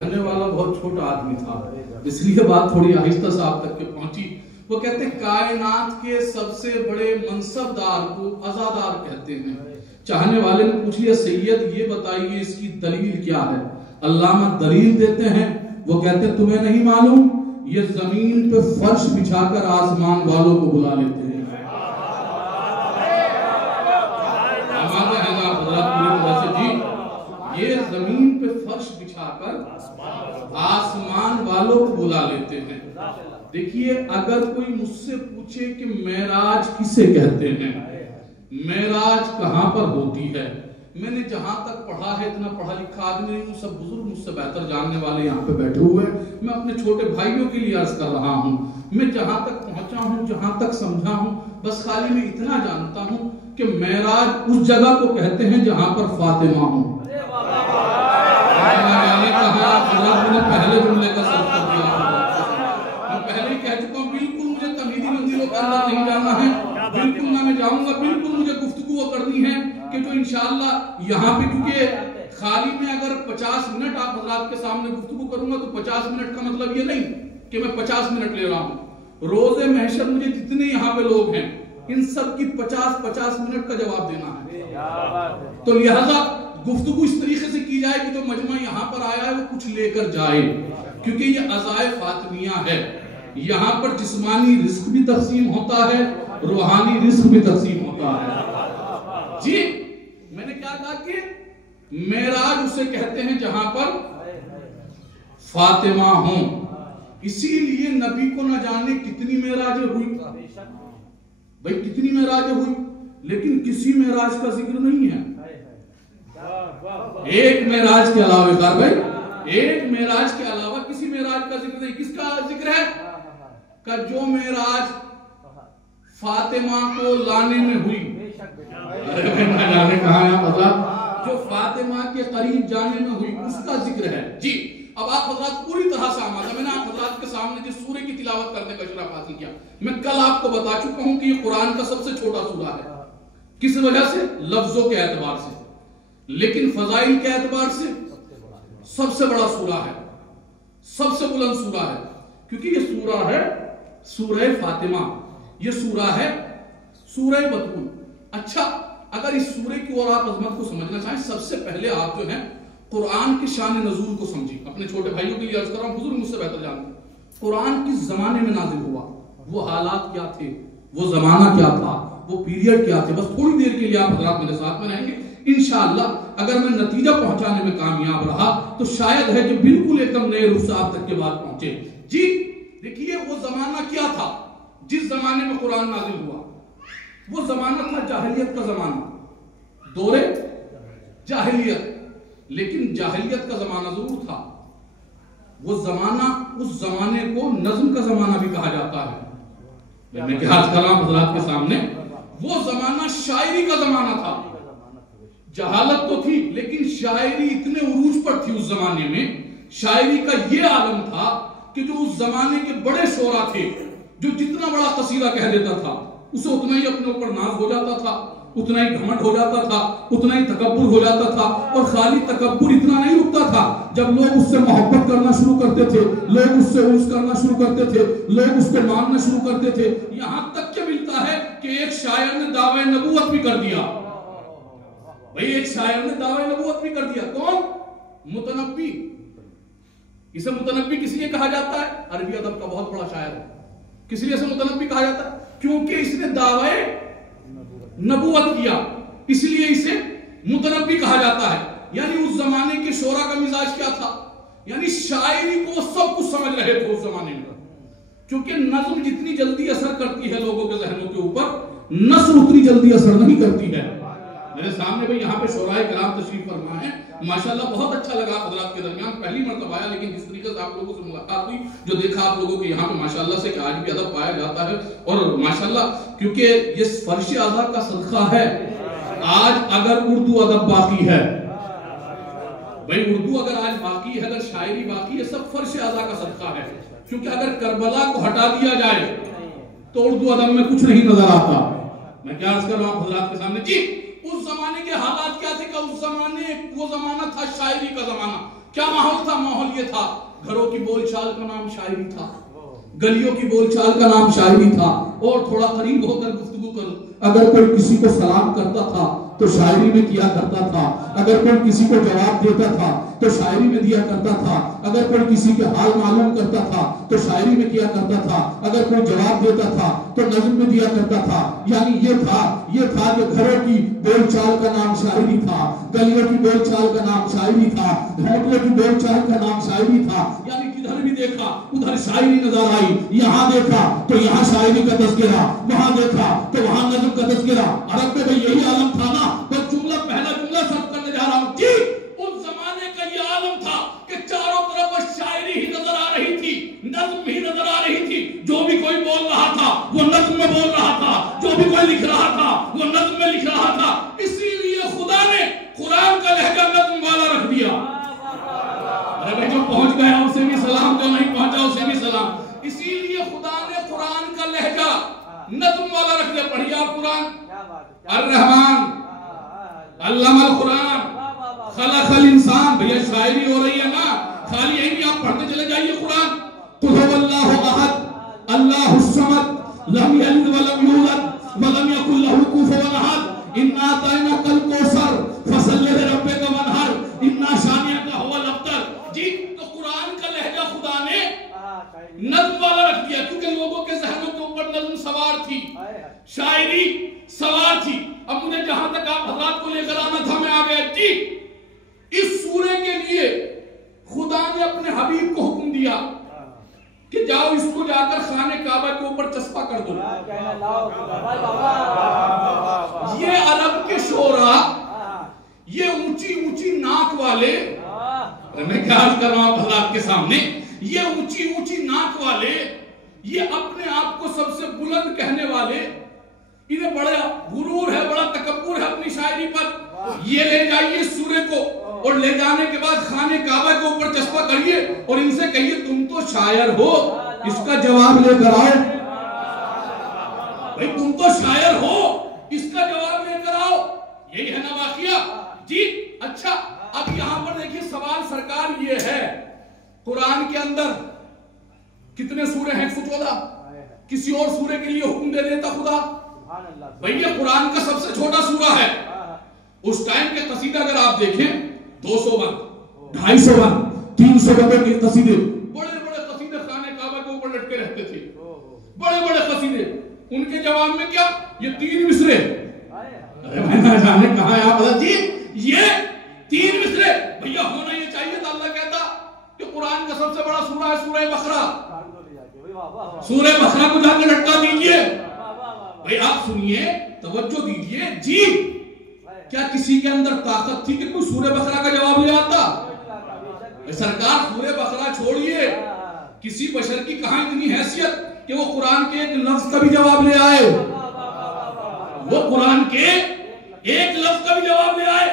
कहने वाला बहुत छोटा आदमी था, इसलिए बात थोड़ी आहिस्ता से आप तक के पहुंची। वो कहते हैं कायनात के सबसे बड़े मनसबदार को अज़ादार कहते हैं। चाहने वाले ने पूछ लिया सैयद ये बताइए इसकी दलील क्या है। अल्लामा दलील देते हैं, वो कहते हैं तुम्हें नहीं मालूम, ये जमीन पे फर्श बिछाकर आसमान वालों को बुला लेते हैं। ये जमीन पे फर्श बिछाकर आसमान वालों को बुला लेते हैं। देखिए, अगर कोई मुझसे पूछे कि मेराज किसे कहते हैं, मेराज कहां पर होती है, मैंने जहां तक पढ़ा है, इतना पढ़ा लिखा आदमी नहीं हूं, सब बुजुर्ग मुझसे बेहतर जानने वाले यहाँ पे बैठे हुए हैं। मैं अपने छोटे भाइयों के लिए अर्ज कर रहा हूँ। मैं जहां तक पहुंचा हूँ, जहां तक समझा हूँ, बस खाली मैं इतना जानता हूँ कि मेराज उस जगह को कहते हैं जहां पर फातिमा हूँ। पहले जुमले का सर्फ कर दिया, मैं पहले ही कह चुका हूँ, बिल्कुल मुझे तमीदी मंजिलों के अंदर नहीं जाना है, बिल्कुल ना मैं जाऊंगा, बिल्कुल मुझे गुफ्तगू वो करनी है कि जो इंशाअल्लाह यहाँ पे, क्योंकि खाली में अगर 50 मिनट आप हज़रात के सामने गुफ्तगू करूंगा तो 50 मिनट का मतलब ये नहीं कि मैं 50 मिनट ले रहा हूँ। रोजे महशर मुझे जितने यहाँ पे लोग हैं, इन सब की 50-50 मिनट का जवाब देना है। तो लिहाजा गुफ्तगू इस तरीके से की जाए कि जो मजमा यहाँ पर आया है वो कुछ लेकर जाए, क्योंकि ये अज़ाए फातिमिया है। यहाँ पर जिस्मानी रिस्क भी तकसीम होता है, रूहानी रिस्क भी तकसीम होता है। जी, मैंने क्या कहा कि मेराज उसे कहते हैं जहां पर फातिमा हो। इसीलिए नबी को न जाने कितनी मेराजें हुई, भाई कितनी मेराजें हुई, लेकिन किसी मेराज का जिक्र नहीं है। एक मेराज के अलावा भाई, एक मेराज के अलावा किसी मेराज का जिक्र नहीं। किसका जिक्र है? का जो मेराज फातिमा को लाने में हुई, कहा है पता, जो फातिमा के करीब जाने में हुई उसका जिक्र है। जी, अब आप हज़रात पूरी तरह से आमादा। मैंने आप हज़रात के सामने जिस सूरे की तिलावत करने का शरफ हासिल किया, मैं कल आपको बता चुका हूं कि ये कुरान का सबसे छोटा सूरा है। किस वजह से? लफ्जों के एतबार से, लेकिन फजाइल के एतबार से सबसे बड़ा सूरा है, सबसे बुलंद सूरा है, क्योंकि ये सूरा है सूरह फातिमा, ये सूरा है सूरह बतूल। अच्छा, अगर इस सूरे की और आप अजमत को समझना चाहें, सबसे पहले आप जो है कुरान की शान नज़ूल को समझिए। अपने छोटे भाइयों के लिए अर्ज कर रहा हूं, बुजुर्ग मुझसे बेहतर जानते हैं। कुरान किस जमाने में नाजिल हुआ, वो हालात क्या थे, वो जमाना क्या था, वो पीरियड क्या थे। बस थोड़ी देर के लिए आप हज़रात मेरे साथ में रहेंगे, इंशाअल्लाह अगर मैं नतीजा पहुंचाने में कामयाब रहा तो शायद है कि बिल्कुल एकदम नए रूप से आप तक के बात पहुंचे। जी, देखिए, वो जमाना क्या था जिस जमाने में कुरान नाजिल हुआ। वो जमाना था जाहिलियत का जमाना, दौरे जाहिलियत। लेकिन जाहिलियत का जमाना जरूर था, वो जमाना, उस जमाने को नज्म का जमाना भी कहा जाता है। मैं क्या अर्ज कर रहा हूं हज़रात के सामने, वो जमाना शायरी का जमाना था। जहालत तो थी, लेकिन शायरी इतने उरूज पर थी उस जमाने में। शायरी का ये आलम था कि जो उस जमाने के बड़े शोरा थे, जो जितना बड़ा कसीदा कह देता था उसे उतना ही अपने ऊपर नाज हो जाता था, उतना ही घमंड हो जाता था, उतना ही तकब्बुर हो जाता था। और खाली तकब्बुर इतना नहीं रुकता था, जब लोग उससे मोहब्बत करना शुरू करते थे, लोग उससे उन्स करना शुरू करते थे, लोग उसको मानना शुरू करते थे। यहां तक क्या मिलता है कि एक शायर ने दावा नबूवत भी कर दिया। भाई, एक शायर ने दावा नबूवत भी कर दिया। कौन? मुतनब्बी। इसे मुतनब्बी किस लिए कहा जाता है? अरबी अदब का बहुत बड़ा शायर है। किस लिए इसे मुतनब्बी कहा जाता है? क्योंकि इसने दावे नबूवत किया, इसलिए इसे मुतनब्बी कहा जाता है। यानी उस जमाने के शोरा का मिजाज क्या था, यानी शायरी को सब कुछ समझ रहे थे उस जमाने में। क्योंकि नज्म जितनी जल्दी असर करती है लोगों के जहनों के ऊपर, नस्र उतनी जल्दी असर नहीं करती है। मेरे सामने भाई यहाँ पे शोराए कराम तशरीफ फरमा है, माशाल्लाह बहुत अच्छा लगा हज़रात के दरमियान, पहली मरतबा आया, लेकिन जिस तरीके से आप लोगों से मुलाकात हुई, जो देखा आप लोगों के यहाँ पे माशाल्लाह से कि आज भी अदब पाया जाता है। और माशाल्लाह, क्योंकि ये फर्श आज़ा का सदका है। आज अगर उर्दू अदब बाकी है, भाई उर्दू अगर आज बाकी है, अगर शायरी बाकी है, सब फर्श आज़ा का सदका है। क्योंकि अगर करबला को हटा दिया जाए तो उर्दू अदब में कुछ नहीं नजर आता। मैं क्या अर्ज कर रहा हूँ हज़रात के सामने। जी, उस जमाने के हालात क्या थे? उस जमाने, वो जमाना था शायरी का जमाना। क्या माहौल था? माहौल ये था, घरों की बोलचाल का नाम शायरी था, गलियों की बोलचाल का नाम शायरी था। और थोड़ा करीब होकर गुफ्तगू करूं, अगर कोई किसी को सलाम करता था तो शायरी में किया करता था, अगर कोई किसी को जवाब देता था तो शायरी में दिया करता था, अगर कोई किसी के हाल मालूम करता था तो शायरी में किया करता था, अगर कोई जवाब देता था तो नज़्म में दिया करता था। यानी ये था कि घरों की बोलचाल का नाम शायरी था, गलियों की बोलचाल का नाम शायरी था, होटलों की बोलचाल का नाम शायरी था। यानी किधर भी देखा उधर शायरी नजर आई, यहाँ देखा तो यहाँ शायरी का तज़किरा, वहां देखा तो वहां नज़्म का तज़किरा। अरब में भाई यही आलम था ना। बस पहला जुमला सर्व करने जा रहा हूं कि उस जमाने का ये आलम था कि चारों तरफ बस शायरी ही नजर आ रही थी, नज़्म ही नजर आ रही थी। जो भी कोई बोल रहा था वो नज़्म में बोल रहा था, जो भी कोई लिख रहा था वो नज़्म में लिख रहा था। इसीलिए खुदा ने कुरान का लहजा नज़्म वाला रख दिया। अरे जो पहुंच गया उसे भी सलाम, जो नहीं पहुंचा उसे भी सलाम। इसीलिए खुदा ने कुरान का लहजा नज़्म वाला रख दिया। पढ़िए आप कुरान, अर्रहमान अल्लामल कुरान खलकल इंसान। भैया शायरी हो रही है ना, खाली यही नहीं, आप पढ़ते चले जाइए कुरान। कुल हुवल्लाहु अहद अल्लाहुस समद लम यलिद वलम यूलद वलम यकुल लहू कुफुवन अहद इन्ना अतैनाकल कौसर फसल्लि लिरब्बिका वनहर इन्ना शानिअका हुवल अब्तर। जी, तो कुरान का लहजा खुदा ने नज़्म वाला रख दिया, क्योंकि लोगों के ज़हनों के ऊपर नज़्म सवार थी, शायरी सवार थी। अब मुझे जहां तक आप हज़रात को लेकर आना था मैं आ गया। जी, इस सूरे के लिए खुदा ने अपने हबीब को हुक्म दिया कि जाओ इसको जाकर खाने काबा के ऊपर चस्पा कर दो। ये अरब के शोरा, ये ऊंची ऊंची नाक वाले, मैं क्या अर्ज कर रहा हूं हज़रात के सामने, ये ऊंची ऊंची नाक वाले, ये अपने आप को सबसे बुलंद कहने वाले, इन्हें बड़ा गुरूर है, बड़ा तकब्बुर है अपनी शायरी पर। ये ले जाइए सूरे को और ले जाने के बाद खाने काबा के ऊपर चस्पा करिए और इनसे कहिए तुम तो शायर हो, इसका जवाब लेकर आओ। भाई तुम तो शायर हो, इसका जवाब लेकर आओ। यही है ना वाकया। जी अच्छा, अब यहां पर देखिए सवाल सरकार ये है, कुरान के अंदर कितने सूरे हैं? 114। किसी और सूरे के लिए हुक्म दे देता खुदा। भैया कुरान का सबसे छोटा सूरा है। उस टाइम के कसीदे अगर आप देखें 200 वन, 250 वन, 300 वन के कसीदे, बड़े बड़े कसीदे खाने काबा के ऊपर लटके रहते थे, बड़े बड़े कसीदे। उनके जवाब में क्या? ये 3 मिसरे। अरे मैं ना जाने कहां है आप जी, ये 3 मिसरे। भैया होना ये चाहिए था। अल्लाह कहता कि कुरान का सबसे बड़ा सूरा है सूरह बकरा, सूरह बकरा को जाकर लटका दीजिए। भाई आप सुनिए, तवज्जो दीजिए। जी, क्या किसी के अंदर ताकत थी कि कोई सूरह बकरा का जवाब ले आता? सरकार सूरह बकरा छोड़िए, किसी बशर की कहां इतनी हैसियत कि वो कुरान के एक लफ्ज का भी जवाब ले आए, वो कुरान के एक लफ्ज का भी जवाब ले आए।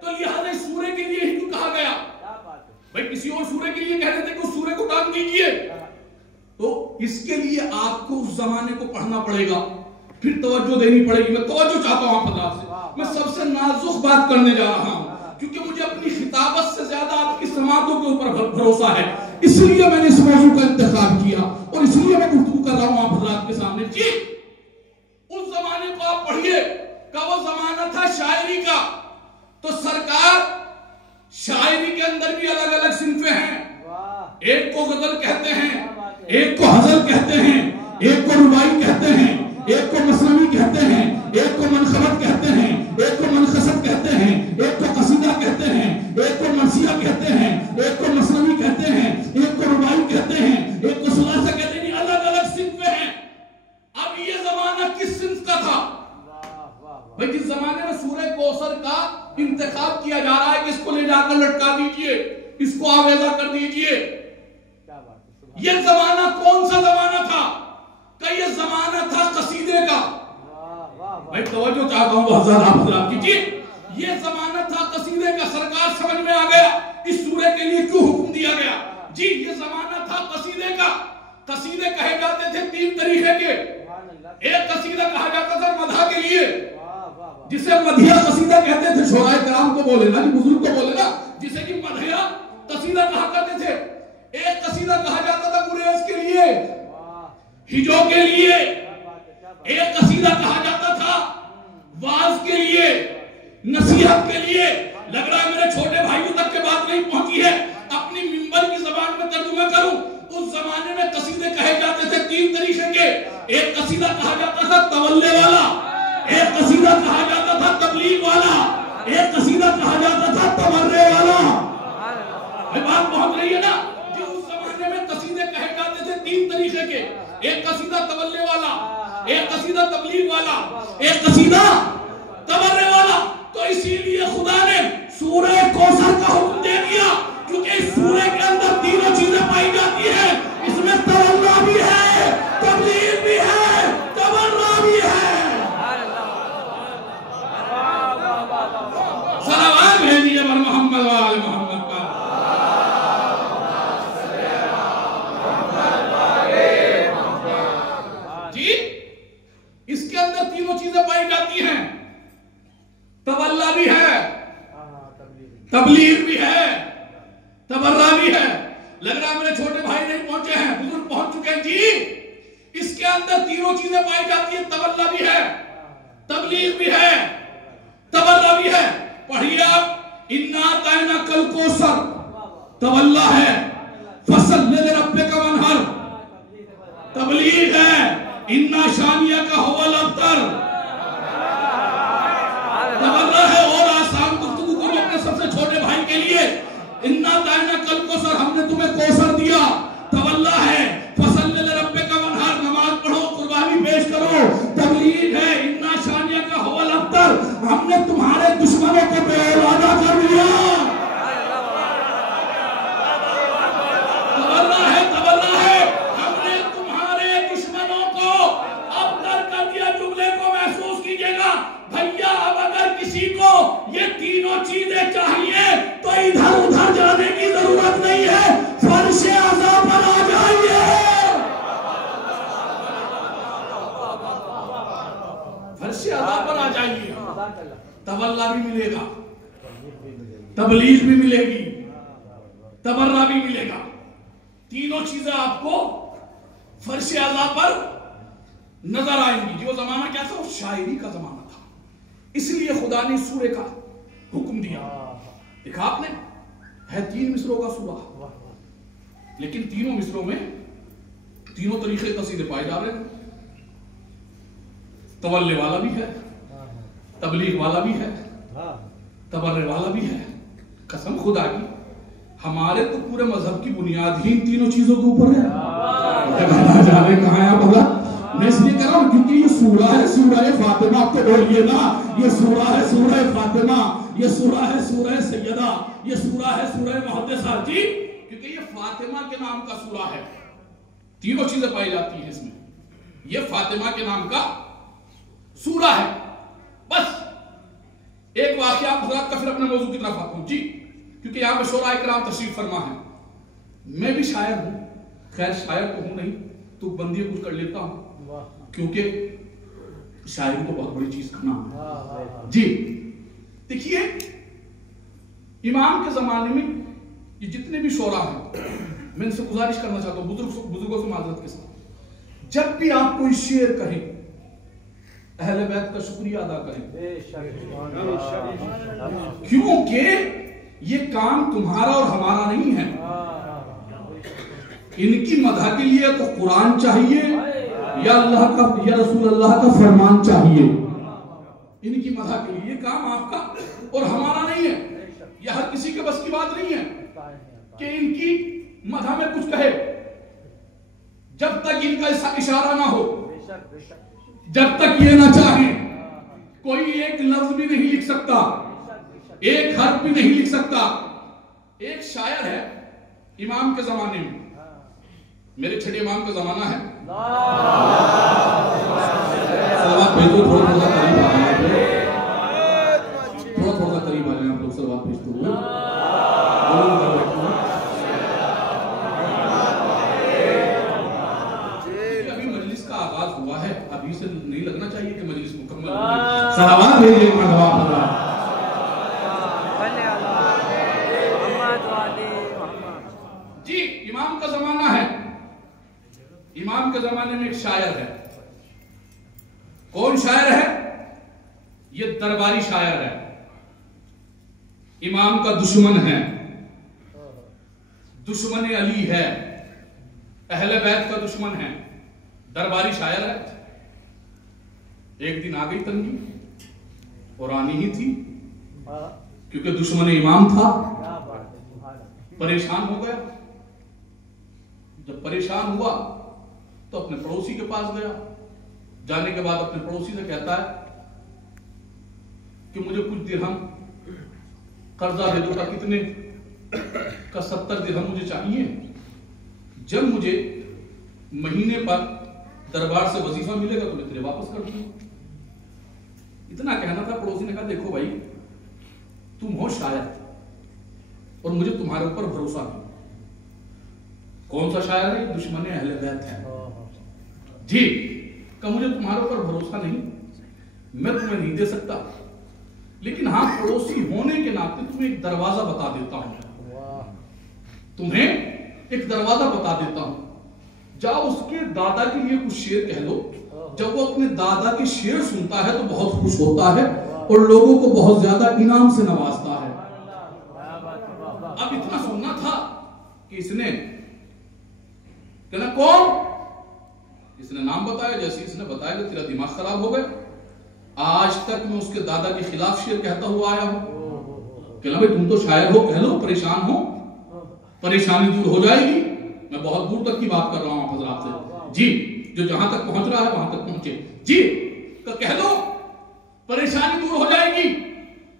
तो लिहाजा सूरह के लिए ही क्यों कहा गया? भाई किसी और सूरह के लिए कह देते कि उस सूरह को टांग दीजिए। तो इसके लिए आपको उस जमाने को पढ़ना पड़ेगा, फिर तवज्जो देनी पड़ेगी। मैं तवज्जो चाहता हूं आप हज़रात से। मैं सबसे नाजुक बात करने जा रहा हूं, क्योंकि मुझे अपनी खिताबत से ज्यादा आपकी समातों के ऊपर भरोसा है। इसलिए मैंने इस मौजू का इंतखाब किया और इसलिए मैं गुफ्तगू कर रहा हूं आप हज़रात के सामने। जी, उस जमाने को आप पढ़िए का वो जमाना था शायरी का। तो सरकार शायरी के अंदर भी अलग अलग सिन्फें हैं। एक को गजल कहते हैं, एक को हज़ल कहते हैं, एक को रुबाई कहते हैं, एक को मसनवी कहते हैं, एक को मनखबत कहते हैं, एक को मनखसत कहते हैं, एक को कसीदा कहते हैं, एक को मरसिया कहते हैं, एक को मसनवी कहते हैं, एक को रुबाई कहते हैं, एक को सुलासा कहते हैं। अलग अलग सिन्फें हैं। अब ये जमाना किस सिन्फ का था? भाई जिस जमाने में सूरह कौसर का इंतखाब किया जा रहा है कि इसको ले जाकर लटका दीजिए, इसको आवेजा कर दीजिए, ये जमाना कौन सा जमाना था? का ये जमाना था कसीदे का। भाई तवज्जो चाहता हूं हज़रात कीजिए, ये जमाना था कसीदे का। सरकार समझ में आ गया इस सूरह के लिए क्यों हुक्म दिया गया। जी, ये जमाना था कसीदे का। कसीदे कहे जाते थे 3 तरीके के। एक कसीदा कहा जाता था मदह के लिए, जिसे मधिया कसीदा कहते थे। शोराए कराम को बोले ना, बुजुर्ग को बोले ना, जिसे कि मधिया कसीदा कहा करते थे। एक कसीदा कहा जाता था गुरेज के लिए, हिजो के लिए, एक कसीदा कहा जाता था वाज के लिए, नसीहत के लिए। लग रहा है मेरे छोटे भाइयों तक के बात नहीं पहुंची है, अपनी मिंबर की जबान में तर्जुमा करूं। उस जमाने में कसीदे कहे जाते थे 3 तरीके के। एक कसीदा कहा जाता था तवल्ले वाला, एक कसीदा कहा जाता था तबलीग वाला, एक कसीदा कहा जाता था तबर्रे वाला। बात पहुंच रही है ना कि उस जमाने में कसीदे कहे जाते थे 3 तरीके के। एक कसीदा तवल्ले वाला, एक कसीदा तबलीग वाला, एक कसीदा तबर्रे वाला। तो इसीलिए खुदा ने सूरह कौसर का हुक्म दे दिया, क्योंकि इस सूरह के अंदर तीनों चीजें पाई जाती है। इसमें तवल्ला भी है, तबलीग भी है, तबर्रा भी है। सलावत भेजिए बर मोहम्मद वाले मोहम्मद पर। जी, इसके अंदर तीनों चीजें पाई जाती हैं। तवल्ला भी है, तबलीग भी है, तबर्रा भी है। लग रहा है मेरे छोटे भाई नहीं पहुंचे हैं, बुजुर्ग पहुंच चुके हैं। जी, इसके अंदर तीनों चीजें पाई जाती है। तवल्ला भी है, तबलीग भी है, तबर्रा भी है। पढ़िए आप, इन्ना ताइना कल कौसर तवल्ला है, फसल ले रब्बे का वनहर तबलीग है, इन्ना शानिया का हुवल अब्तर तबर्रा है। और आसान गुफ्तगू करो अपने सबसे छोटे भाई के लिए। इन्ना ताइना कल कौसर, हमने तुम्हें कौसर दिया, तवल्ला है। फसल ले रब्बे का वनहर, नमाज पढ़ो, कुर्बानी पेश करो, तबलीग है। इन्ना शानिया का हुवल अब्तर, हमने तुम्हारे दुश्मनों को बेऔलादा कर दिया। तबर्रा है, तबर्रा है, हमने तुम्हारे दुश्मनों को अब्तर कर दिया। जुमले को महसूस कीजिएगा भैया। अब अगर किसी को ये तीनों चीजें चाहिए तो इधर उधर जाने की जरूरत नहीं है, फर्शे आज़ा पर आ जाइए। फर्शे आज़ा पर आ जाइए। तवल्ला भी मिलेगा, तबलीग भी मिलेगी, तबर्रा भी मिलेगा। तीनों चीजें आपको फर्शे आज़ा पर नजर आएंगी। जो जमाना क्या था, वो शायरी का जमाना था, इसलिए खुदा ने सूरे का हुक्म दिया। देखा आपने, है 3 मिसरों का सूरा, लेकिन तीनों मिसरों में तीनों तरीके कसीदे पाए जा रहे हैं। तवल्ले वाला भी है, तबलीग वाला भी है, तबर्रे वाला भी है। कसम खुदा की, हमारे तो पूरे मजहब की बुनियाद ही इन तीनों चीजों के ऊपर है। जा रहे कहां है आप बोला? मैं इसलिए कह रहा हूं क्योंकि ये सूरा है, सूरह फातिमा। आपको बोलिए ना, ये सूरा है सूरह फातिमा, ये सूरा है सूरह सैयदा, ये सूरा है सूरह मुहद्दिसा। जी, क्योंकि ये फातिमा के नाम का सूरा है। तीनों चीजें पाई जाती हैं इसमें। ये फातिमा के नाम का सूरा है। बस एक वाकया हज़रत का, फिर अपने मौजू की तरफ आता हूं। जी, क्योंकि यहां पे शोरा इकराम तशरीफ फरमा है। मैं भी शायर हूं, खैर शायर तो हूं नहीं, तो बंदी कुछ कर लेता हूं, क्योंकि शायरी तो बहुत बड़ी चीज का नाम है। जी, देखिए, इमाम के जमाने में ये जितने भी शोरा हैं, मैं इनसे गुजारिश करना चाहता हूं, बुजुर्गों से माजरत के साथ, जब भी आप कोई शेर कहें, अहले बैत का शुक्रिया अदा करें, क्योंकि ये काम तुम्हारा और हमारा नहीं है। इनकी मदह के लिए तो कुरान चाहिए या अल्लाह का, या रसूल अल्लाह का फरमान चाहिए। इनकी मदह के लिए ये काम आपका और हमारा नहीं है। यह हर किसी के बस की बात नहीं है कि इनकी मदह में कुछ कहे। जब तक इनका इशारा ना हो, जब तक ये ना चाहे, कोई एक लफ्ज भी नहीं लिख सकता, एक हर्फ भी नहीं लिख सकता। एक शायर है इमाम के जमाने में, मेरे छठे इमाम का जमाना है। सलावत भेजो, थोड़ा थोड़ा करीब आ जाए, थोड़ा थोड़ा करीब आ जाए आप लोग। सलावत भेजते हुए अभी मजलिस का आगाज हुआ है, अभी से नहीं लगना चाहिए कि मजलिस मुकम्मल हो गई। सलावत भेजिए मरहबा। इमाम का जमाना है। इमाम के जमाने में एक शायर है। कौन शायर है? ये दरबारी शायर है। इमाम का दुश्मन है, दुश्मन अली है, अहले बैत का दुश्मन है, दरबारी शायर है। एक दिन आ गई तंगी, और आनी ही थी, क्योंकि दुश्मन इमाम था। परेशान हो गया। जब परेशान हुआ तो अपने पड़ोसी के पास गया। जाने के बाद अपने पड़ोसी से कहता है कि मुझे कुछ दिरहम कर्जा दे दो। का कितने का? 70 दिरहम मुझे चाहिए। जब मुझे महीने पर दरबार से वजीफा मिलेगा तो मैं तेरे वापस कर दूंगा। इतना कहना था। पड़ोसी ने कहा देखो भाई, तुम हो शायर और मुझे तुम्हारे ऊपर भरोसा नहीं। कौन सा शायर है? दुश्मन अहले बैत है जी। का मुझे तुम्हारे ऊपर भरोसा नहीं, मैं तुम्हें नहीं दे सकता, लेकिन हाँ पड़ोसी होने के नाते तुम्हें एक दरवाजा बता देता हूं। तुम्हें एक दरवाजा बता देता हूं, जाओ उसके दादा के लिए कुछ शेर कह लो। जब वो अपने दादा के शेर सुनता है तो बहुत खुश होता है और लोगों को बहुत ज्यादा इनाम से नवाजता है। अब इतना सुनना था कि इसने कहना कौन? इसने नाम बताया। जैसे इसने बताया कि तेरा दिमाग खराब हो गया, आज तक मैं उसके दादा के खिलाफ शेर कहता हुआ आया हूं। कहना भाई तुम तो शायर हो, कह लो, परेशान हो, परेशानी दूर हो जाएगी। मैं बहुत दूर तक की बात कर रहा हूं आप हजरात से जी। जो जहां तक पहुंच रहा है वहां तक पहुंचे जी। तो कह दो परेशानी दूर हो जाएगी।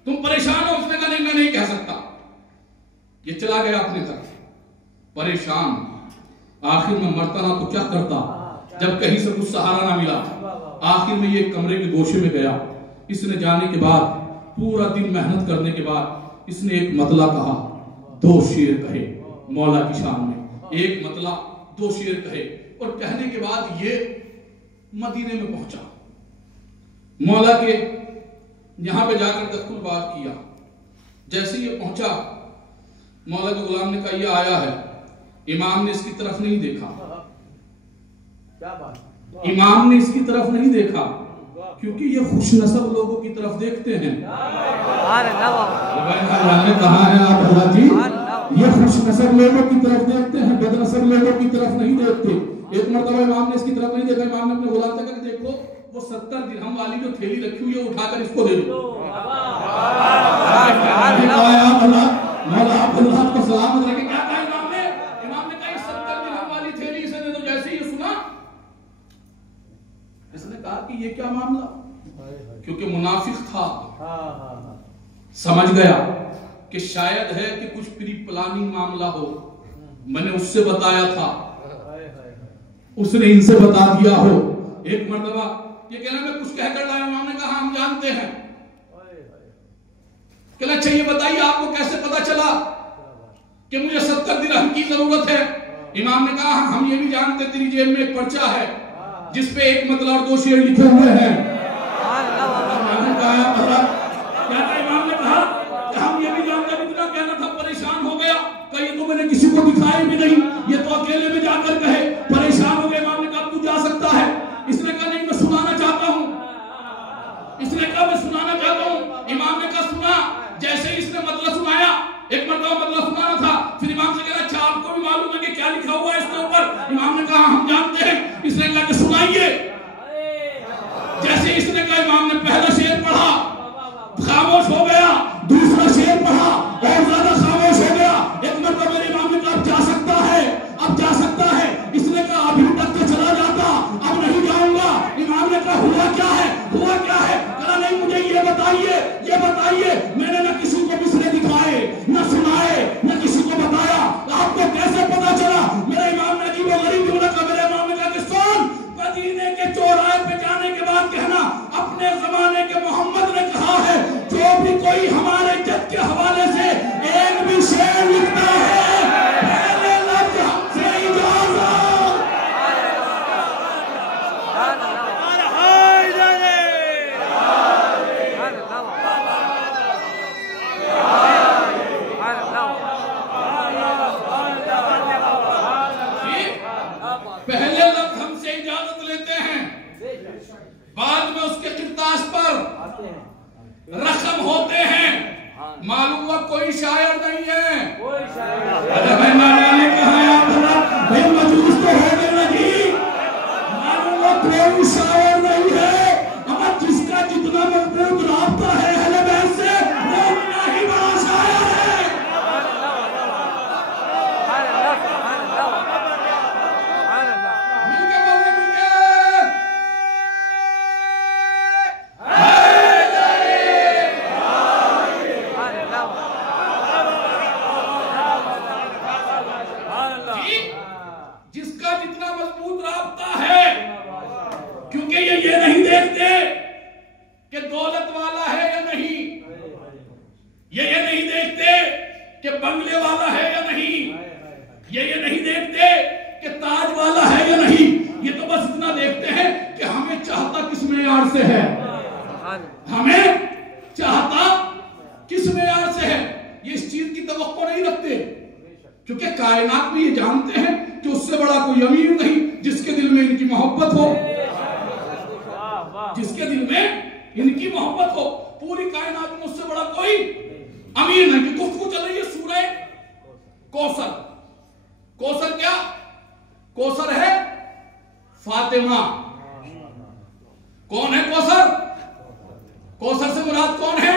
तुम परेशान हो? उसने कहा नहीं मैं नहीं कह सकता। ये चला गया अपने घर परेशान। आखिर में मरता ना तो क्या करता, जब कहीं से कुछ सहारा ना मिला। आखिर में ये कमरे के गोशे में गया। इसने जाने के बाद पूरा दिन मेहनत करने के बाद इसने एक मतला कहा, 2 शेर कहे मौला की शान में। एक मतला 2 शेर कहे और कहने के बाद ये मदीने में पहुंचा। मौला के यहां पे जाकर दस्तूर बात किया। जैसे ये पहुंचा, मौला के गुलाम ने कहा ये आया है। इमाम ने इसकी तरफ नहीं देखा। क्या बात? इमाम ने इसकी तरफ नहीं देखा क्योंकि ये खुशनसीब लोगों की तरफ देखते हैं। कहा है आप हजरत जी, ये खुशनसीब लोगों की तरफ देखते हैं, बदनसीब लोगों की तरफ नहीं देखते। एक मरतबा इमाम ने इसकी तरफ नहीं देखा। इमाम ने अपने गुलाम से कहा देखो वो 70 दिरहम वाली जो थैली रखी हुई है उठाकर इसको दे दो। मौला को सलामत रखे। क्या कहा इमाम ने? इमाम ने कहा 70 दिरहम वाली थैली इसे दे दो। जैसे ही सुना इसने कहा कि ये क्या मामला, क्योंकि मुनाफिक था। समझ गया कि शायद है कि कुछ प्री प्लानिंग मामला हो। मैंने उससे बताया था, उसने इनसे बता दिया हो। एक मर्तबा ये कहना मैं कुछ कहकर लाया। इमाम ने कहा हम जानते हैं। कहना अच्छा ये बताइए आपको कैसे पता चला कि मुझे 70 दिरहम की जरूरत है? इमाम ने कहा हम ये भी जानते, तेरी जेब में एक पर्चा है जिसपे एक मतला और 2 शेर लिखे हुए हैं। इमाम ने कहा हम ये भी जानते, इतना कहना था परेशान हो गया। कहीं तो मैंने किसी को दिखाई भी नहीं, ये तो अकेले में जाकर कहे। परेशान हो गए। इमाम ने कहा तू जा सकता है? इसने कहा नहीं मैं सुनाना चाहता हूं। इसने कहा मैं सुनाना चाहता हूं। इमाम ने कहा सुना। जैसे इसने मतलब सुनाया, एक मरतबा मतलब सुनाना था, फिर इमाम से कहा अच्छा आपको भी मालूम है कि क्या लिखा हुआ है इसके ऊपर? इमाम ने कहा हम जानते हैं। इसने कहा कि सुनाइए। जैसे इसने कहा इमाम ने पहला शेर पढ़ा, खामोश हो गया। दूसरा शेर पढ़ा और ज्यादा खामोश हो गया। एक मरतबा मेरे इमाम ने कहा अब जा सकता है, अब जा सकता है। इसने कहा अभी तक तो चला जाता, अब नहीं जाऊंगा। इमाम ने कहा हुआ क्या है, हुआ क्या है? कहा नहीं मुझे ये बताइए, ये बताइए। मैंने न किसी को बिस्रे दिखाए, न सुनाए, न किसी को बताया। आपको कैसे पता चला? मेरे इमाम ने अजीब गरीब का मेरे इमाम ने कहा कि सुन, मदीने के चौराहे पे जाने के बाद कहना अपने जमाने के मोहम्मद ने कहा है जो भी कोई हमारे जद के हवाले से एक भी शेर लिखता है पहले लफ्ज हमसे इजाजत। नमूना देखते हैं कि हमें चाहता किस मेयार से है, हमें चाहता किस मेयार से है। ये इस चीज की तवक्को नहीं रखते, क्योंकि कायनात में ये जानते हैं कि उससे बड़ा कोई अमीर नहीं जिसके दिल में इनकी मोहब्बत हो, जिसके दिल में इनकी मोहब्बत हो। पूरी कायनात में उससे बड़ा कोई अमीर नहीं। गुफ्तगू चल रही है सूरह कौसर। कौसर क्या? कौसर है फातिमा। कौन है कौसर? कौसर से मुराद कौन है?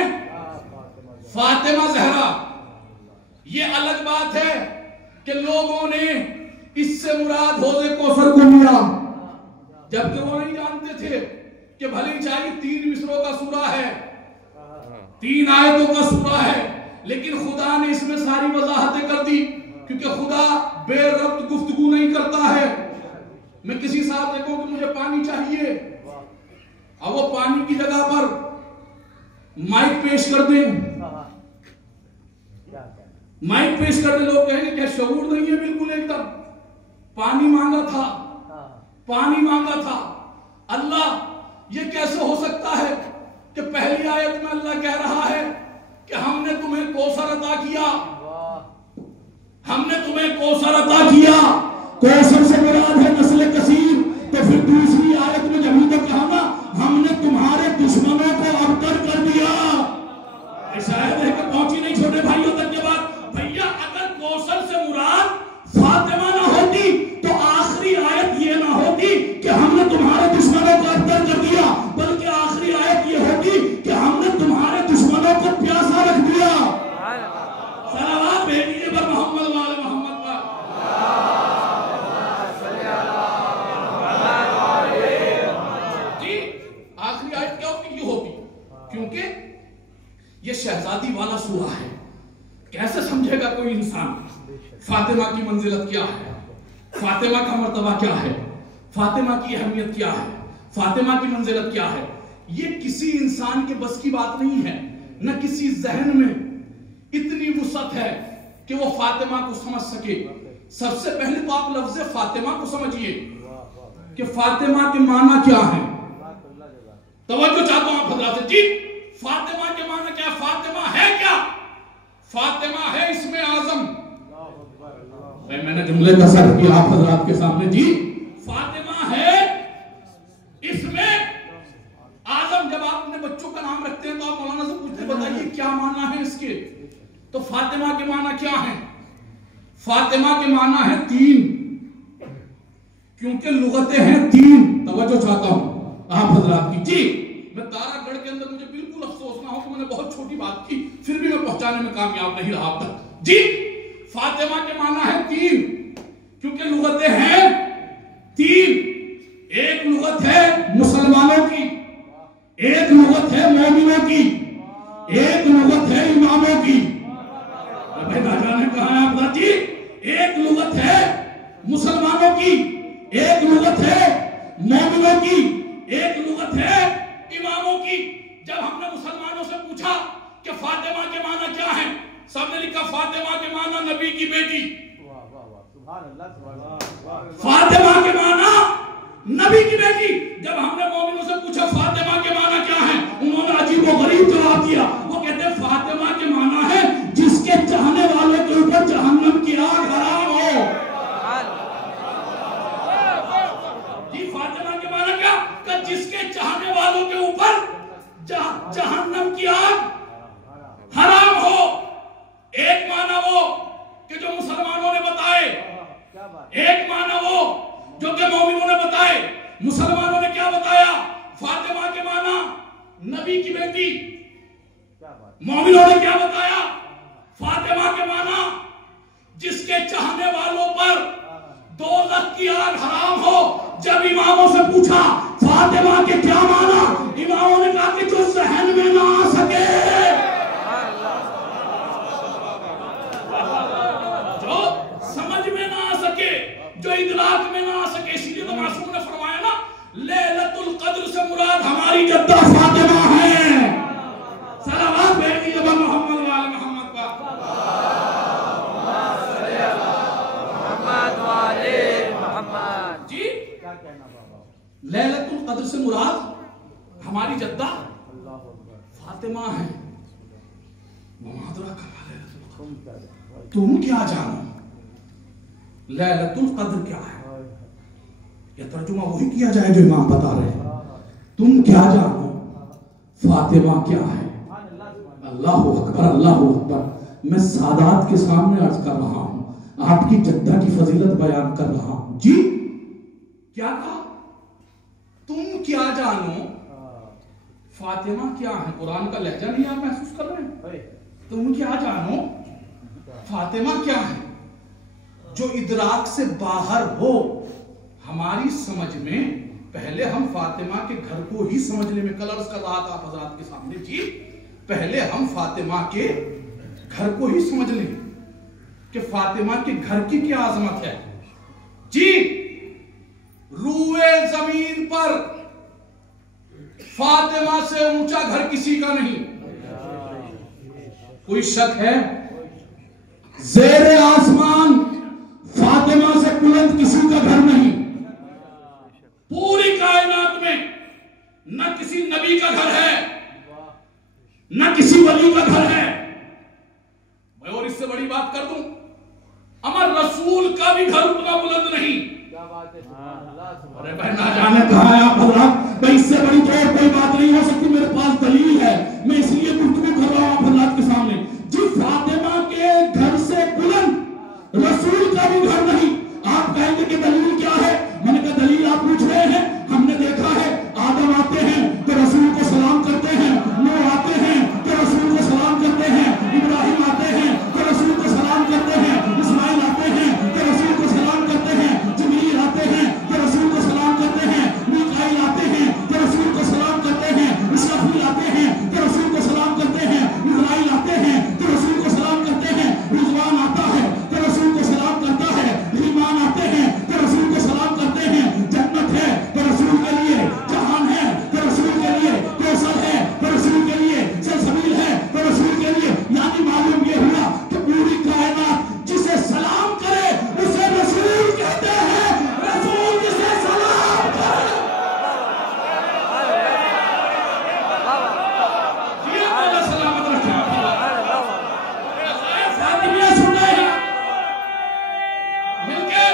फातिमा जहरा। ये अलग बात है कि लोगों ने इससे मुराद हौज़े कौसर को लिया, जबकि वो नहीं जानते थे कि भले चाहिए 3 मिसरों का सूरा है, 3 आयतों का सूरा है, लेकिन खुदा ने इसमें सारी वजाहतें कर दी, क्योंकि खुदा बेरब्त गुफ्तगू नहीं करता है। मैं किसी साहब से कहूं कि मुझे पानी चाहिए, अब वो पानी की जगह पर माइक पेश कर दें, माइक पेश कर दे, लोग कहेंगे क्या शऊर नहीं है? बिल्कुल एकदम। पानी मांगा था, पानी मांगा था। अल्लाह ये कैसे हो सकता है कि पहली आयत में अल्लाह कह रहा है कि हमने तुम्हें कौसर अता किया, हमने तुम्हें कौसर अता किया, कौसर से मुराद है नस्ल कसीर। तो फिर दूसरी आयत में जब तो कहा ना हमने तुम्हारे दुश्मनों को अबतर कर दिया। शायद है कि पहुंची नहीं छोटे भाइयों तक के बाद। भैया अगर कौसर से मुराद फातिमा ना होती तो आखिरी आयत ये ना होती कि हमने तुम्हारे दुश्मनों को अबतर कर दिया, बल्कि आखिरी आयत ये होती कि हमने तुम्हारे दुश्मनों को प्यासा रख दिया। सलावत भेजिए पर मोहम्मद वाले मोहम्मद पर। जी आखिरी आयत क्या होती? ये होती क्योंकि ये शहजादी वाला सूरा है। कैसे समझेगा कोई इंसान फातिमा की मंजिलत क्या है, फातिमा का मर्तबा क्या है, फातिमा की अहमियत क्या है, फातिमा की मंजिलत क्या है? ये किसी इंसान के बस की बात नहीं है, न किसी जहन में इतनी वुसअत है कि वो फातिमा को समझ सके। सबसे पहले तो आप लफ्ज़ फातिमा को समझिए कि फातिमा के माना क्या है। तवज्जो चाहता हूं आप हज़रात से। जी फातिमा के माना क्या? फातिमा है क्या? फातिमा है इसमें आजम। मैंने जुमले का सर्फ किया आप हज़रात के सामने। जी फातिमा है इसमें आजम। जब आप अपने बच्चों का नाम रखते हैं तो आप मौलाना से पूछते बताइए क्या माना है इसके, तो फातिमा के माना क्या है? फातिमा के माना है 3, क्योंकि लुगतें हैं 3। तवज्जो चाहता हूं आप हज़रात की। जी मैं तारागढ़ के अंदर मुझे बिल्कुल अफसोस ना हो कि मैंने बहुत छोटी बात की, फिर भी मैं पहुंचाने में कामयाब नहीं रहा अब तक। जी फातिमा के माना है 3, क्योंकि लुगतें हैं 3। एक लुगत है मुसलमानों की, एक लुगत है मोमिनों की, एक लुगत है इमामों की। ने कहा है आप जी, एक लुगत है मुसलमानों की, एक लुगत है मोमिनों की, एक लुगत है इमामों की। जब हमने मुसलमानों से पूछा कि फातिमा के माना क्या है, सबने लिखा फातिमा के माना नबी की बेटी। फातिमा के माना नबी की बेटी। जब हमने मोमिनों से पूछा फातिमा के माना क्या है, उन्होंने अजीब व गरीब जवाब दिया। वो कहते हैं फातिमा के माना है जिसके चाहने वाले के ऊपर जहन्नम की आग हराम हो। जी फातिमा के माना क्या? कि जिसके चाहने वालों के ऊपर जहन्नम की आग हराम हो। एक माना वो कि जो मुसलमानों ने बताए, एक माना वो जो कि मोमिनों ने बताए। मुसलमानों ने क्या बताया? फातिमा के माना नबी की बेटी। मोमिनों ने क्या बताया? फातिमा के माना जिसके चाहने वालों पर दोज़ख की आग हराम हो। जब इमामों से पूछा फातिमा के क्या माना, इमामों ने कहा कि जो सहन में ना आ सके, जो समझ में ना आ सके, जो इदराक में ना आ सके। इसीलिए तो मासूम ने फरमाया ना, लैलतुल कद्र से मुराद हमारी जद्दा फातिमा है। सलावत भेजिए जब मोहम्मद वाले मोहम्मद पर। जी क्या कहना बाबा? लैलतुल कद्र से मुराद हमारी जद्दा फातिमा है। तुम क्या जानो लैलतुल कद्र क्या है? यह तर्जुमा वही किया जाए जो इमाम बता रहे हैं। तुम क्या जानो फातिमा क्या है? अल्लाह अकबर, अल्लाह अकबर। मैं सादात के सामने अर्ज कर रहा हूं, आपकी जद्दा की फजीलत बयान कर रहा हूं। जी क्या कहा? तुम क्या जानो फातिमा क्या है? कुरान का लहजा नहीं आप महसूस कर रहे हैं? तुम क्या जानो फातिमा क्या है? जो इदराक से बाहर हो हमारी समझ में, पहले हम फातिमा के घर को ही समझने में, कल अर्ज कर रहा था आप हजरात के सामने जी, पहले हम फातिमा के घर को ही समझ लें कि फातिमा के घर की क्या आजमत है जी। रूए जमीन पर फातिमा से ऊंचा घर किसी का नहीं। कोई शक है? ज़ेरे आसमान फातिमा से बुलंद किसी का घर नहीं। पूरी कायनात में न किसी नबी का घर है, न किसी वली का घर है। मैं और इससे बड़ी बात कर दूं, अमर रसूल का भी घर उतना बुलंद नहीं। क्या बात है? अरे भाई ना जाने कहा है आप हजरात, भाई इससे बड़ी तो और कोई बात नहीं हो सकती। मेरे पास दलील है, मैं इसलिए गुफ्तगू कर रहा हूं आप हजरात के सामने। जी फातिमा के घर से बुलंद रसूल का भी घर नहीं। आप कहेंगे कि दलील क्या है? मैंने कहा दलील आप पूछ रहे हैं, हमने देखा है आदम आते हैं तो रसूल को सलाम करते हैं, नूह आते हैं तो रसूल को सलाम करते हैं, इब्राहिम आते हैं तो रसूल को सलाम करते हैं, इस्माइल आते हैं तो रसूल को सलाम करते हैं, जिब्रील आते हैं तो रसूल को सलाम करते हैं, मीकाईल आते हैं तो रसूल को सलाम करते हैं, इसराफील आते हैं तो रसूल को सलाम करते हैं, इज़राइल आते हैं तो रसूल को सलाम करते हैं, रिज़वान आता है तो रसूल को सलाम करता है, ईमान आते हैं तो रसूल को सलाम करते हैं, जन्नत है तो रसूल के लिए, जहान है तो रसूल के लिए, कौसर है तो रसूल के लिए, सलसबील है तो रसूल के लिए। यानी मालूम ये हुआ कि पूरी कायनात जिसे सलाम करे उसे रसूल कहते हैं, रसूल जिसे सलाम करे। ये अल्लाह सलामत रखे। फातिमा सुन रहे हैं मिलके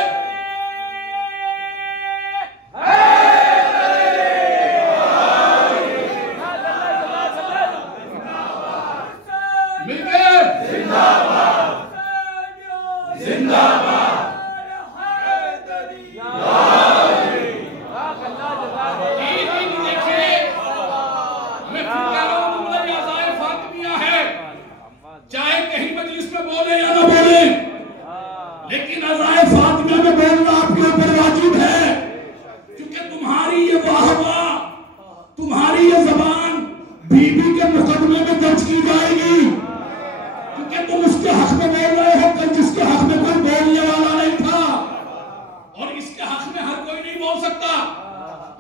चाहे कहीं मजलिस में बोले या ना बोले, लेकिन अज़ाए फातिमा में बोलना आपके ऊपर वाजिब है, क्योंकि तुम्हारी ये वाहवा, तुम्हारी ये जबान बीबी के मुकदमे में दर्ज की जाएगी, क्योंकि तुम उसके हक में बोल रहे हो कल जिसके हक में कोई बोलने वाला नहीं था, और इसके हक में हर कोई नहीं बोल सकता।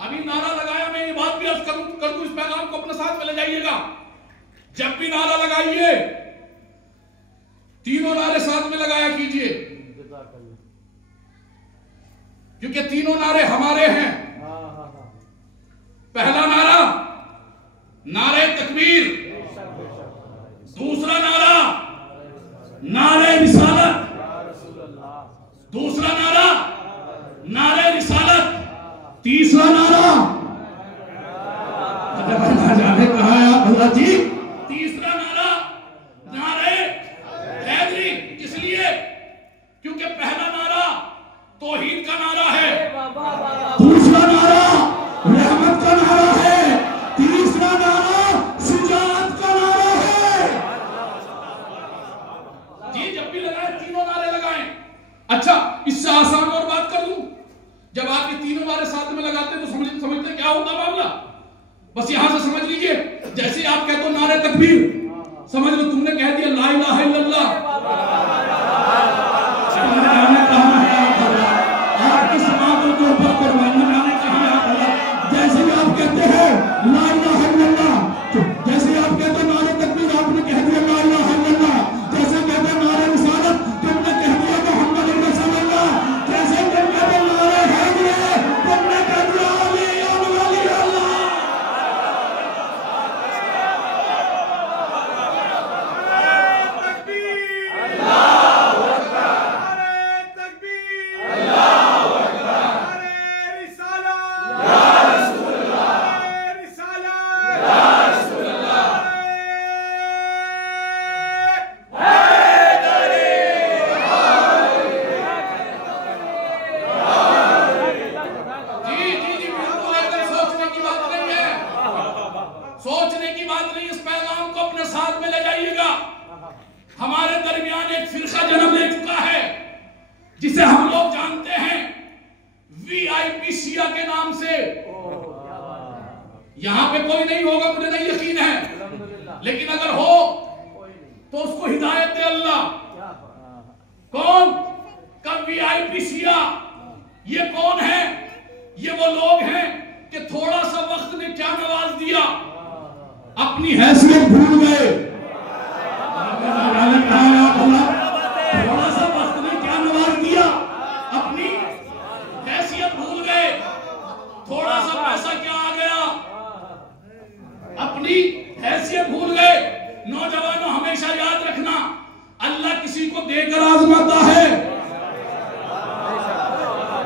अभी नारा लगाया, मैं ये बात भी अर्ज कर दूं, इस पैगाम को अपने साथ में ले जाइएगा। जब भी नारा लगाइए तीनों नारे साथ में लगाया कीजिए, क्योंकि तीनों नारे हमारे हैं। पहला नारा नारे तकबीर, दूसरा नारा नारे रिसालत, दूसरा नारा नारे रिसालत, तीसरा नारा ना जाने कहा है आप अल्लाह जी, तीसरा नारा नारे हैदरी। इसलिए क्योंकि पहला नारा तौहीद का नारा है, दूसरा नारा रहमत का नारा है, तीसरा नारा शुजाअत का नारा है। जी जब भी लगाए तीनों नारे लगाएं। अच्छा इससे आसान और बात कर दूं, जब आप ये तीनों नारे साथ में लगाते हैं तो समझते क्या होता मामला? बस यहां से समझ लीजिए, जैसे आप कहते हो नारे तकबीर, समझ लो तुमने कह दिया ला इलाहा इल्लल्लाह। आपकी समातों के ऊपर कुर्बानी जाने कहीं आप, जैसे भी आप कहते हो ला इलाहा इल्लल्लाह, जैसे आप कहते हो नारे तकबीर, आपने कह दिया ला इलाहा इल्लल्लाह। जैसे कहते हो नारे रिसालत, तुमने कह दिया मोहम्मद रसूलुल्लाह। जैसे तुम कहते हो नारे हैदरी, तुमने कह दिया यहाँ पे कोई नहीं होगा, मुझे नहीं यकीन है, लेकिन अगर हो तो उसको हिदायत दे अल्लाह। कौन? कब वीआईपी शिया, ये कौन है? ये वो लोग हैं कि थोड़ा सा वक्त ने क्या नवाज दिया, अपनी हैसियत भूल गए। थोड़ा सा वक्त ने क्या नवाज दिया, अपनी हैसियत भूल गए। थोड़ा सा पैसा क्या आ गया, अपनी हैसियत भूल गए। नौजवानों हमेशा याद रखना, अल्लाह किसी को देकर आजमाता है,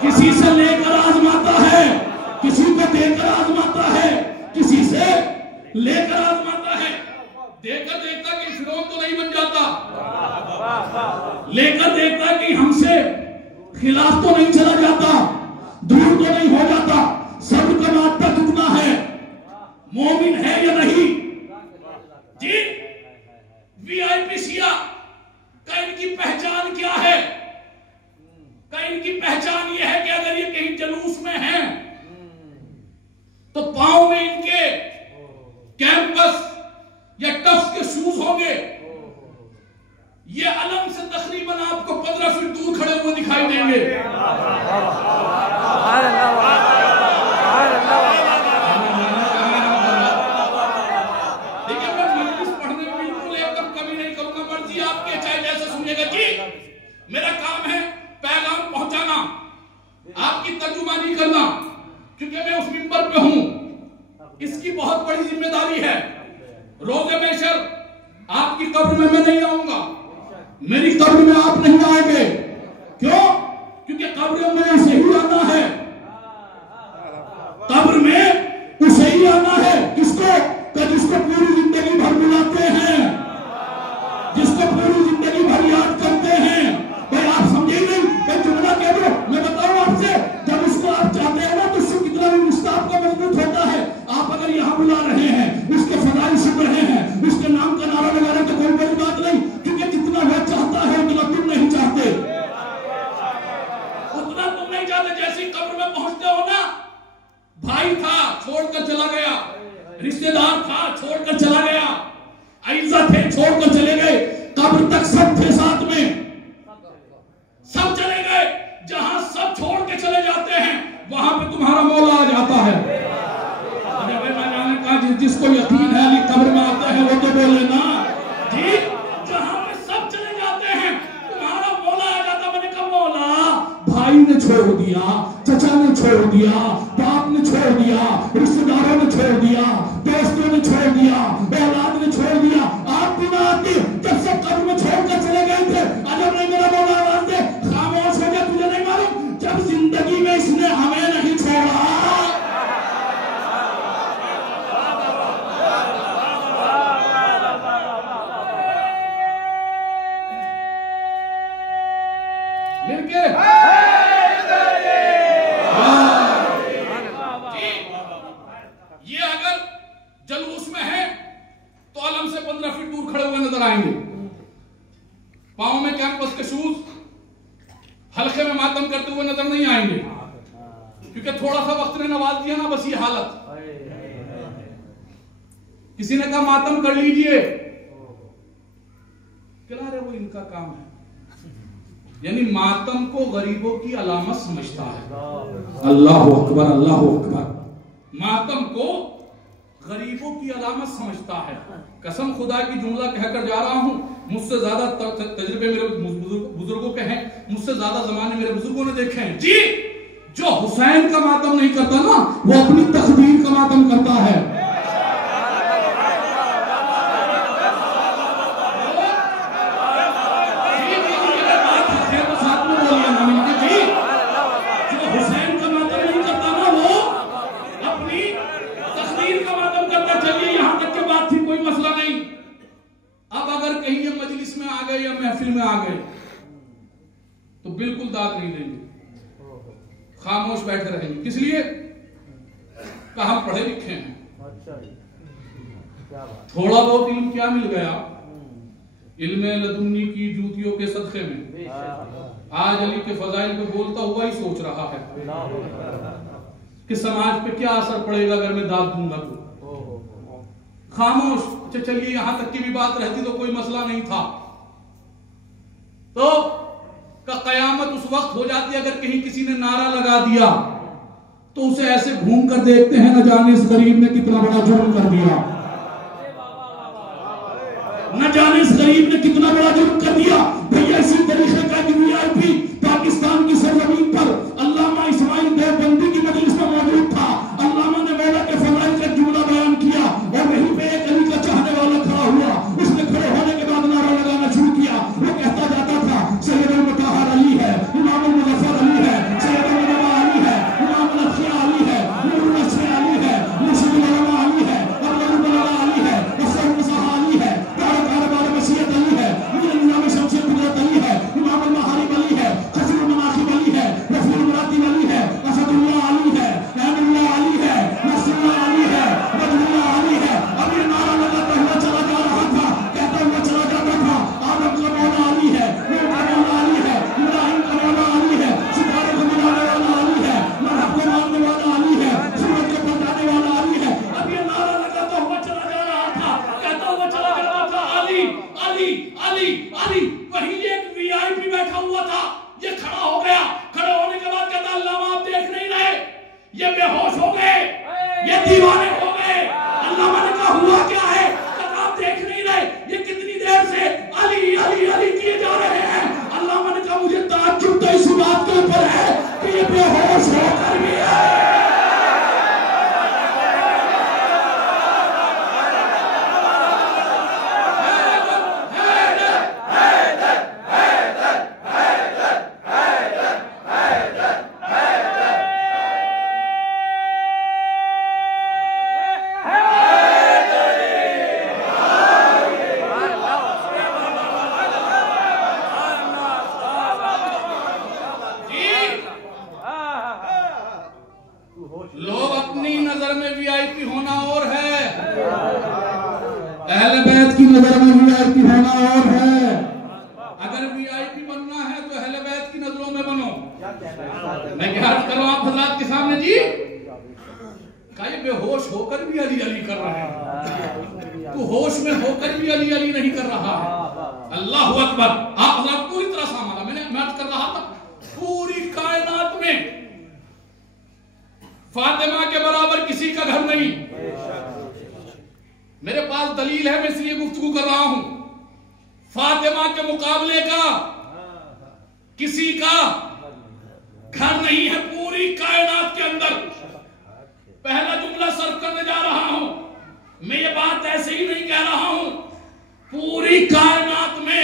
किसी से लेकर आजमाता है, किसी को देकर आजमाता है, किसी से लेकर आजमाता है। देकर देखता कि फिरौन तो नहीं बन जाता, लेकर देखता कि हमसे खिलाफ तो नहीं चला जाता, दूर तो नहीं हो जाता। सब्र का मात्रा कितना है, मोमिन है या नहीं? जी, वीआईपी शिया का इनकी पहचान क्या है? का इनकी पहचान यह है कि अगर ये कहीं जलूस में हैं तो पांव में इनके कैंपस या टफ्स के शूज होंगे। ये अलम से तकरीबन आपको 15 फीट दूर खड़े हुए दिखाई देंगे। लेकिन मैं मजलिस पढ़ने में बिल्कुल एकदम कमी नहीं करूंगा, मर्जी आपके, चाहे जैसे सुनिएगा। जी, मेरा काम है पैगाम पहुंचाना, आपकी तर्जुमानी करना, क्योंकि मैं उस मिंबर पे हूं। इसकी बहुत बड़ी जिम्मेदारी है। रोज़े महशर आपकी कब्र में मैं नहीं आऊंगा, मेरी कब्र में आप नहीं आएंगे। क्यों? क्योंकि कब्र में उसे ही आना है, कब्र में उसे ही आना है। किसको? जिसको पूरी जिंदगी भर बुलाते हैं, जिसको पूरी जिंदगी भर याद करते हैं। भाई आप समझे नहीं? भाई जुमला कह दो, मैं बताऊं आपसे, जब उसको आप चाहते हैं ना तो उससे कितना भी रिश्ता आपका मजबूत होता है। आप अगर यहाँ बुला रहे हैं, उसके फजाइल सुन रहे हैं, उसके नाम का नारा लगा रहे, तो कोई बड़ी बात नहीं, क्योंकि जितना वह चाहता है उतना तुम नहीं चाहते, उतना तुम नहीं चाहते। जैसी कब्र में पहुंचते हो ना, भाई था छोड़कर चला गया, रिश्तेदार था छोड़कर चला गया, अइज़ा थे छोड़कर चले गए, कब्र तक सब थे साथ में, सब चले गए। जहां सब छोड़ के चले जाते हैं वहां पे तुम्हारा मौला आ जाता है। जिसको यकीन है अली कब्र में आता है वो तो बोले ना जी। जहां पे सब चले जाते हैं तुम्हारा मौला आ जाता। मैंने कहा मौला, भाई ने छोड़ दिया, चचा ने छोड़ दिया, बाप ने छोड़ दिया, रिश्तेदारों ने छोड़ दिया, दोस्तों ने छोड़ दिया, औलाद ने छोड़ दिया, आप भी ना आती जब सब कब्र में छोड़कर चले गए थे। अजब नहीं मेरा मौला आवाज दे, खामोश हो गया, तुझे नहीं मालूम जब जिंदगी में इसने हमें नहीं छोड़ा। ये अगर जलूस में है तो अलम से 15 फीट दूर खड़े हुए नजर आएंगे, पांव में कैंपस के शूज, हल्के में मातम करते हुए नजर नहीं आएंगे, क्योंकि थोड़ा सा वक्त ने नवाज दिया ना, बस ये हालत। किसी ने कहा मातम कर लीजिए, क्या रे वो इनका काम है, यानी मातम को गरीबों की अलामत समझता है। अल्लाह अकबर, अल्लाह अकबर। मातम को गरीबों की अलामत समझता है। कसम खुदा की जुमला कहकर जा रहा हूं, मुझसे ज्यादा तजुर्बे मेरे बुजुर्गों के हैं, मुझसे ज्यादा जमाने मेरे बुजुर्गों ने देखे हैं। जी, जो हुसैन का मातम नहीं करता ना, वो अपनी तकदीर का मातम करता है। या महफिल में आ गए तो बिल्कुल दाद नहीं देंगे, खामोश बैठे रहेंगे। किस लिए? कहा हम पढ़े लिखे हैं, थोड़ा बहुत इल्म क्या मिल गया, इल्म लदुन्नी की जूतियों के सदके में आज अली के फजाइल पे बोलता हुआ ही सोच रहा है कि समाज पे क्या असर पड़ेगा अगर मैं दाद दूंगा तो। खामोश। अच्छा चलिए यहां तक की भी बात रहती तो कोई मसला नहीं था, तो का कयामत उस वक्त हो जाती अगर कहीं किसी ने नारा लगा दिया तो उसे ऐसे घूम कर देखते हैं, न जाने इस गरीब ने कितना बड़ा जुर्म कर दिया, न जाने इस गरीब ने कितना बड़ा जुर्म कर दिया। भैया इसी तरीके का वीआईपी पाकिस्तान की सरजमीन पर अल्लामा इस्माइल देवबंदी की मजलिस में मौजूद था। अल्लामा ने मौला के फज़ाइल का जुमला बयान किया और वहीं पे एक अली का चाहने वाला खड़ा हुआ। उसने खड़े होने के बाद नारा लगाना शुरू किया। वो कहता जाता था सैयदुल मुतहहर अली है, इमामुल मुज़फ्फर अली है, सैयदुल मुजतबा अली है, इमामुल अशकिया अली है, नूरुल अशकिया अली है, मुर्शिदुल उलमा अली है, अफजलुल बलगा अली है, अफसरुल मुसहा अली है, कारबार मसीहत अली है, निजाम शमशेर कुदरत अली है, इमामुल महारिब अली है, खसरुल मनाकिब अली है, रफीउल मुरातिब अली है, असदुल्लाह अली है, अहमुल्लाह अली है, नसरुल्लाह अली है, बदरुल्लाह अली है। अब ये नारा लगाता हुआ चला जा रहा था, कहता हुआ चला जाता था आदम का मौला अली है, नूह का मौला अली है, इब्राहिम का मौला अली है, सितारे को मिलाने वाला अली है, मरहब को मारने वाला अली है, सूरज को पलटाने वाला अली है। अब ये नारा लगाता हुआ चला जा रहा था, कहता हुआ चला जा रहा था अली अली अली अली। वहीं एक वीआईपी बैठा हुआ था, ये खड़ा हो गया। खड़ा होने के बाद कहता अल्लामा आप देख नहीं रहे, ये बेहोश हो गए, ये दीवाने हो गए। अल्लामा ने कहा हुआ क्या है? कहता आप देख नहीं रहे, ये कितनी देर से अली अली अली किए जा रहे हैं। अल्लामा ने कहा मुझे ताज्जुब तो इस बात के ऊपर है कि ये बेहोश होकर भी है। लोग अपनी नजर में वीआईपी होना और है, अहले बैत की नजर में वीआईपी होना और है। अगर वीआईपी बनना है तो अहले बैत की नजरों में बनो। मैं क्या अर्ज कर रहा हूं आप हज़रात के सामने जी? का ये बेहोश होकर भी अली अली कर रहा है, तू होश में होकर भी अली अली नहीं कर रहा है। अल्लाहु अकबर। आप हज़रात पूरी तरह सामाना मैं अर्ज कर रहा था पूरी कायनात में फातिमा के बराबर किसी का घर नहीं। मेरे पास दलील है, मैं इसलिए गुफ्तगू कर रहा हूं। फातिमा के मुकाबले का किसी का घर नहीं है पूरी कायनात के अंदर। पहला जुमला सर्फ करने जा रहा हूं, मैं ये बात ऐसे ही नहीं कह रहा हूं। पूरी कायनात में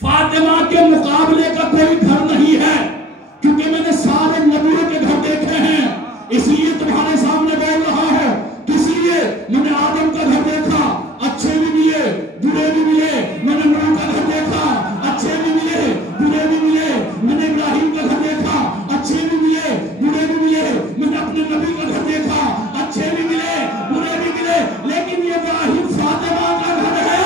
फातिमा के मुकाबले का कोई घर नहीं है, क्योंकि मैंने सारे नबियों के घर देखे हैं, इसलिए तुम्हारे सामने बोल रहा हूं। इसलिए मैंने आदम का घर देखा, अच्छे भी मिले बुरे भी मिले। मैंने नूह का घर देखा, अच्छे भी मिले बुरे भी मिले। मैंने इब्राहिम का घर देखा, अच्छे भी मिले बुरे भी मिले। मैंने अपने नबी का घर देखा, अच्छे भी मिले बुरे भी मिले। लेकिन ये इब्राहिम फातिमा का घर है।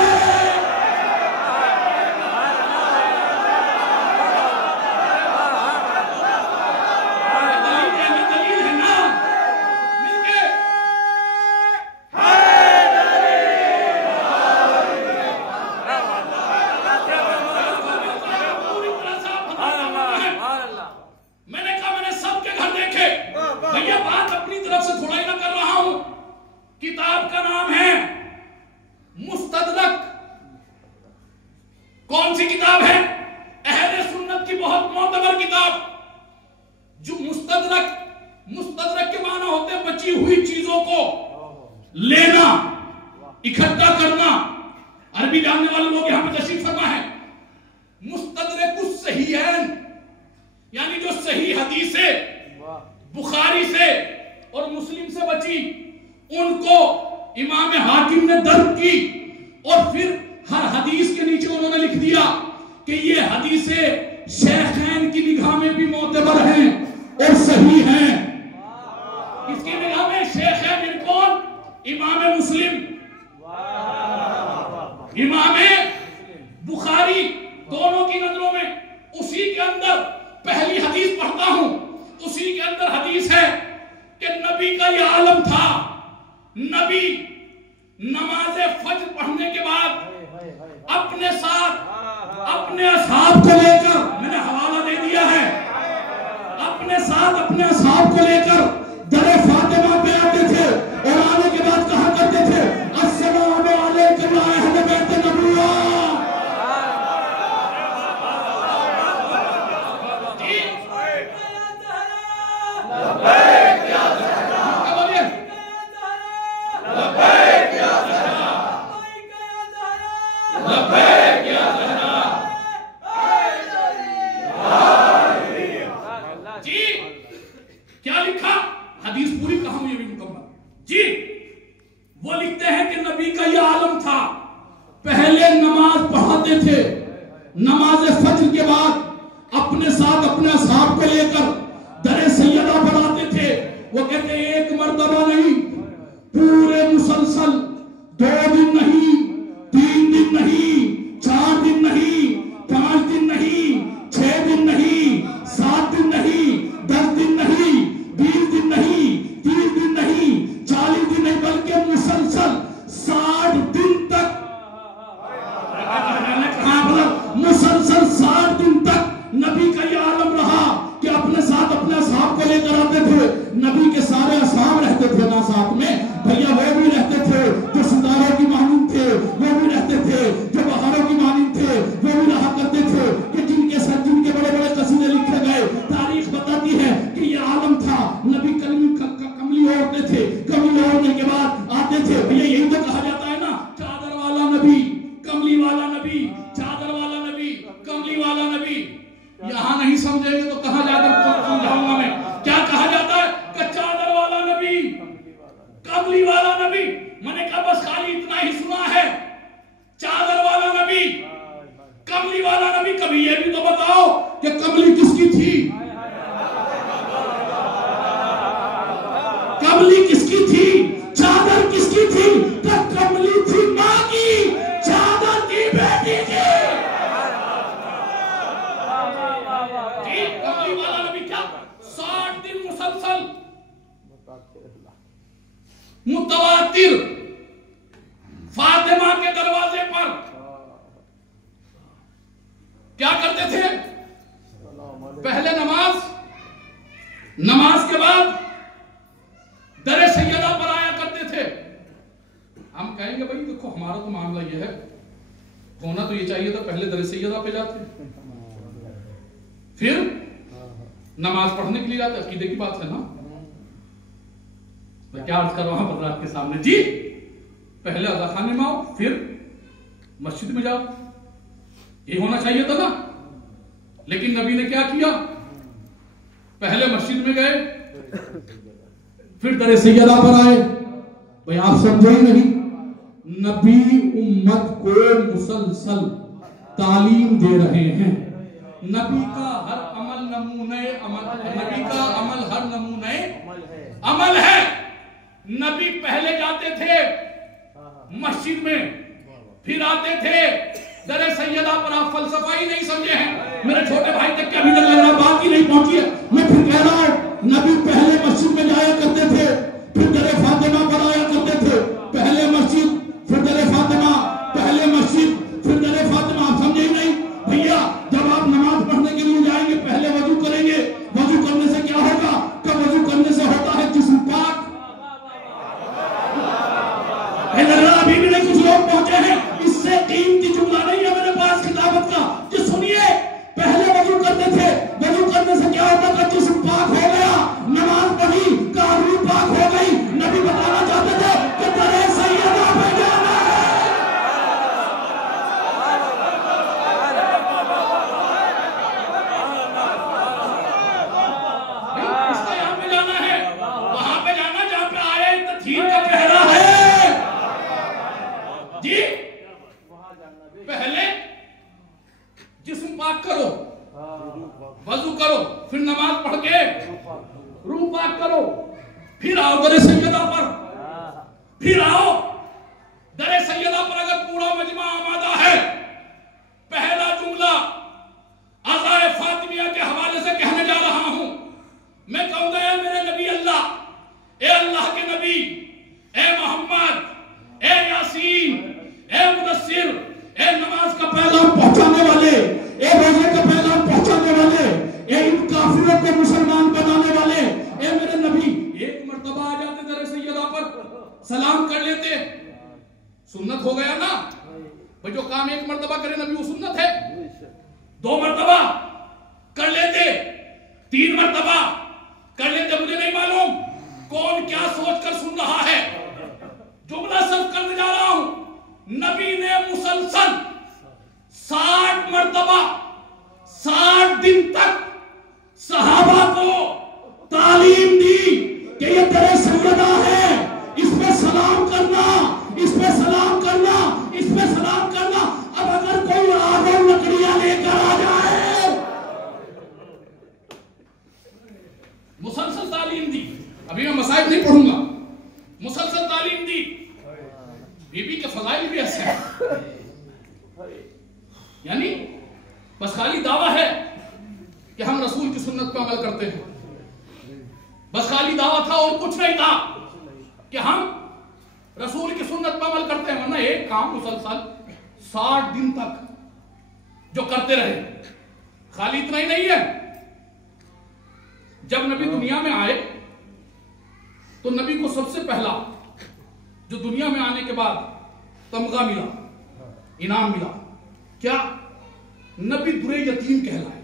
किताब का नाम है मुस्तदरक। कौन सी किताब है? अहले सुन्नत की बहुत मोतबर किताब। जो मुस्तदरक के माना होते हैं बची हुई चीजों को लेना, इकट्ठा करना। अरबी जानने वाले लोग यहां पर तशरीफ फरमा है। मुस्तदरकुस सहीहैन यानी जो सही हदीसें बुखारी से और मुस्लिम से बची, उनको इमाम हाकिम ने दर्ज की और फिर हर हदीस के नीचे उन्होंने लिख दिया कि ये हदीसें शेखैन की निगाह में भी मोतबर हैं और सही हैं। किसकी निगाह में? शेखैन कौन? इमाम मुस्लिम, इमाम बुखारी, दोनों की नजरों में। उसी के अंदर पहली हदीस पढ़ता हूं, उसी के अंदर हदीस है कि नबी नमाज फज्र पढ़ने के बाद अपने साथ अपने असहाब को लेकर, मैंने हवाला दे दिया है, अपने साथ अपने असहाब को लेकर दरे फातिमा पे आते थे और आने के बाद कहा करते थे अस्सलामु अलैकुम या अहले बैत नबुव्वा। क्या लिखा, हदीस पूरी कहूं ये भी मुकम्मल जी। वो लिखते हैं कि नबी का यह आलम था, पहले नमाज पढ़ाते थे, नमाज फज्र के बाद अपने साथ अपने असहाब को लेकर दरे सैयदा पर आते थे। वो कहते एक मर्तबा नहीं, पूरे मुसलसल 2 दिन नहीं, 3 दिन नहीं, 4 दिन नहीं, 5 दिन नहीं, 6 दिन नहीं, 7 दिन नहीं, 10 दिन नहीं, 20 दिन नहीं, 30 दिन नहीं, 40 दिन नहीं, बल्कि मुसलसल 60 दिन तक, मुसलसल 60 दिन तक नबी का यह आलम रहा कि अपने साथ अपने असहाब को लेकर आते थे। नबी के सारे असहाब रहते थे ना साथ में, भैया वो भी रहते थे जो सितारों की मानिंद थे, वो भी रहते थे जो बहारों की मानिंद थे, वो भी रहा करते थे कि जिनके साथ जिनके बड़े बड़े कसीदे लिखे गए। तारीख बताती है कि ये आलम था। नबी कमली ओढ़ते थे, कमली ओढ़ने के बाद आते थे, भैया यही तो कहा जाता है ना, चादर वाला नबी, कमली वाला नबी, चादर वाला नबी, कमली वाला नबी। यहाँ नहीं समझेंगे तो कहाँ जाकर समझाऊंगा मैं, क्या कहा जाता है कि चादर वाला नबी, कमली वाला नबी। मैंने कहा बस खाली इतना ही सुना है, चादर वाला नबी, कमली वाला नबी। कभी ये भी तो बताओ कि कमली किसकी थी, कमली किसकी थी, चादर किसकी थी? तो कमली थी मां की, चादर थी बेटी की। कमली वाला नबी क्या 60 दिन मुसलसल मुतवातिर फातिमा के दरवाजे पर क्या करते थे? पहले नमाज के बाद दरे सैयदा पर आया करते थे। हम कहेंगे भाई देखो हमारा तो मामला यह है, होना तो ये चाहिए था पहले दरे सैयदा पे जाते, फिर नमाज पढ़ने के लिए जाते। अकीदे की बात है ना, मैं क्या अर्ज कर रहा हूं आपके सामने जी। पहले अज़ा खाने में आओ, फिर मस्जिद में जाओ, ये होना चाहिए था ना। लेकिन नबी ने क्या किया, पहले मस्जिद में गए, फिर दरे सैयदा पर आए। भाई आप समझे ही नहीं, नबी उम्मत को मुसलसल तालीम दे रहे हैं। नबी का हर अमल नमूने अमल, नबी का अमल हर नमूने अमल है। नबी पहले जाते थे मस्जिद में, फिर आते थे दरे सैयदा पर। आप फलसफा ही नहीं समझे हैं। मेरे छोटे भाई तक के अभी तक लग रहा बात ही नहीं पहुंची है। मैं फिर कह रहा हूं, नबी पहले मस्जिद में जाया करते थे, फिर दरे फातिमा पर आया करते थे। पहले मस्जिद, फिर दरे फातिमा, पहले मस्जिद, फिर दरे फातिमा। आप समझे ही नहीं भैया। जब आप नमाज पढ़ने के लिए जाएंगे, पहले वजू करेंगे। वजू करने से क्या होगा? कब वजू करने से होता है जिस्म पाक। अभी भी नहीं कुछ लोग पहुंचे हैं। इससे कीमती जुमला नहीं है मेरे पास किताबत का कि सुनिए, पहले वजू करते थे, वजू करने से क्या होता था? जिस्म पाक हो गया, नमाज पढ़ी, रूह पाक हो गई। नबी बताना चाहते थे कि दरे सैयदा पे जाना है। इसका यहाँ पे जाना है, वहां पे जाना जहाँ पे आए तथहीर का पहरा है जी। पहले जिस्म पाक करो, वजू करो, फिर नमाज पढ़ के रूह पाक करो, फिर आओ दरे सैयदा पर, फिर आओ दरे सैयदा पर। अगर पूरा मजमा आमादा है, पहला जुमला अज़ाए फातिमिया के हवाले से कहने जा रहा हूं। मैं कहूंगा ए मेरे नबी अल्लाह, ए अल्लाह के नबी, ए मोहम्मद पैगाम पहुंचाने वाले, ए रोजे का पैगाम पहुंचाने वाले, ए इन काफिरों को मुसलमान बनाने वाले, ए मेरे नबी एक मर्तबा आ जाते दरे सैयदा पर सलाम कर लेते, सुन्नत हो गया ना भाई। जो काम एक मर्तबा करे नबी वो सुन्नत है। 2 मर्तबा कर लेते, 3 मर्तबा कर लेते, मुझे नहीं मालूम कौन क्या सोचकर सुन रहा है। जुमला सब करने जा रहा हूं। नबी ने मुसलसल 60 मर्तबा 60 दिन तक सहाबा को तालीम दी कि ये दरे सैयदा है, इस पे सलाम करना, इस पे सलाम करना, इस पे सलाम करना। अब अगर कोई आग और लकड़ियां लेकर आ जाए, मुसलसल तालीम दी। अभी मैं मसाइब नहीं पढ़ूंगा, मुसलसल तालीम दी। बीबी के फजाइल भी ऐसे हैं, यानी बस खाली दावा है कि हम रसूल की सुन्नत पर अमल करते हैं, बस खाली दावा था और कुछ नहीं था कि हम रसूल की सुन्नत पर अमल करते हैं। वरना एक काम मुसलसल 60 दिन तक जो करते रहे। खाली इतना ही नहीं है, जब नबी दुनिया में आए तो नबी को सबसे पहला जो दुनिया में आने के बाद तमगा मिला, इनाम मिला, क्या? नबी दुरे यतीम कहलाए।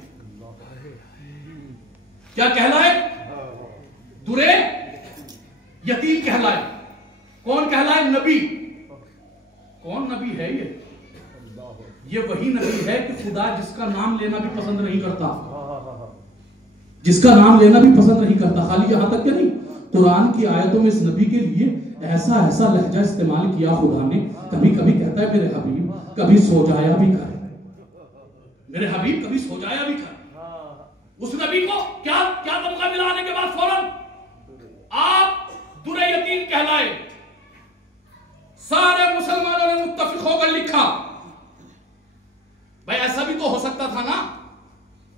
क्या कहलाए? दुरे यतीम कहलाए। कौन कहलाए? नबी। कौन नबी है ये वही नबी है कि खुदा जिसका नाम लेना भी पसंद नहीं करता, जिसका नाम लेना भी पसंद नहीं करता। खाली यहां तक कि नहीं, कुरान की आयतों में इस नबी के लिए ऐसा ऐसा लहजा इस्तेमाल किया खुदा ने। कभी कभी कहता है मेरे हबीब कभी सो जाया भी कर, मेरे हबीब कभी सो जाया भी कर। उस नबी को क्या क्या तमगा मिलाने के बाद फौरन आप दुरे यतीम कहलाए। सारे मुसलमानों ने मुत्तफिक होकर लिखा, भाई ऐसा भी तो हो सकता था ना,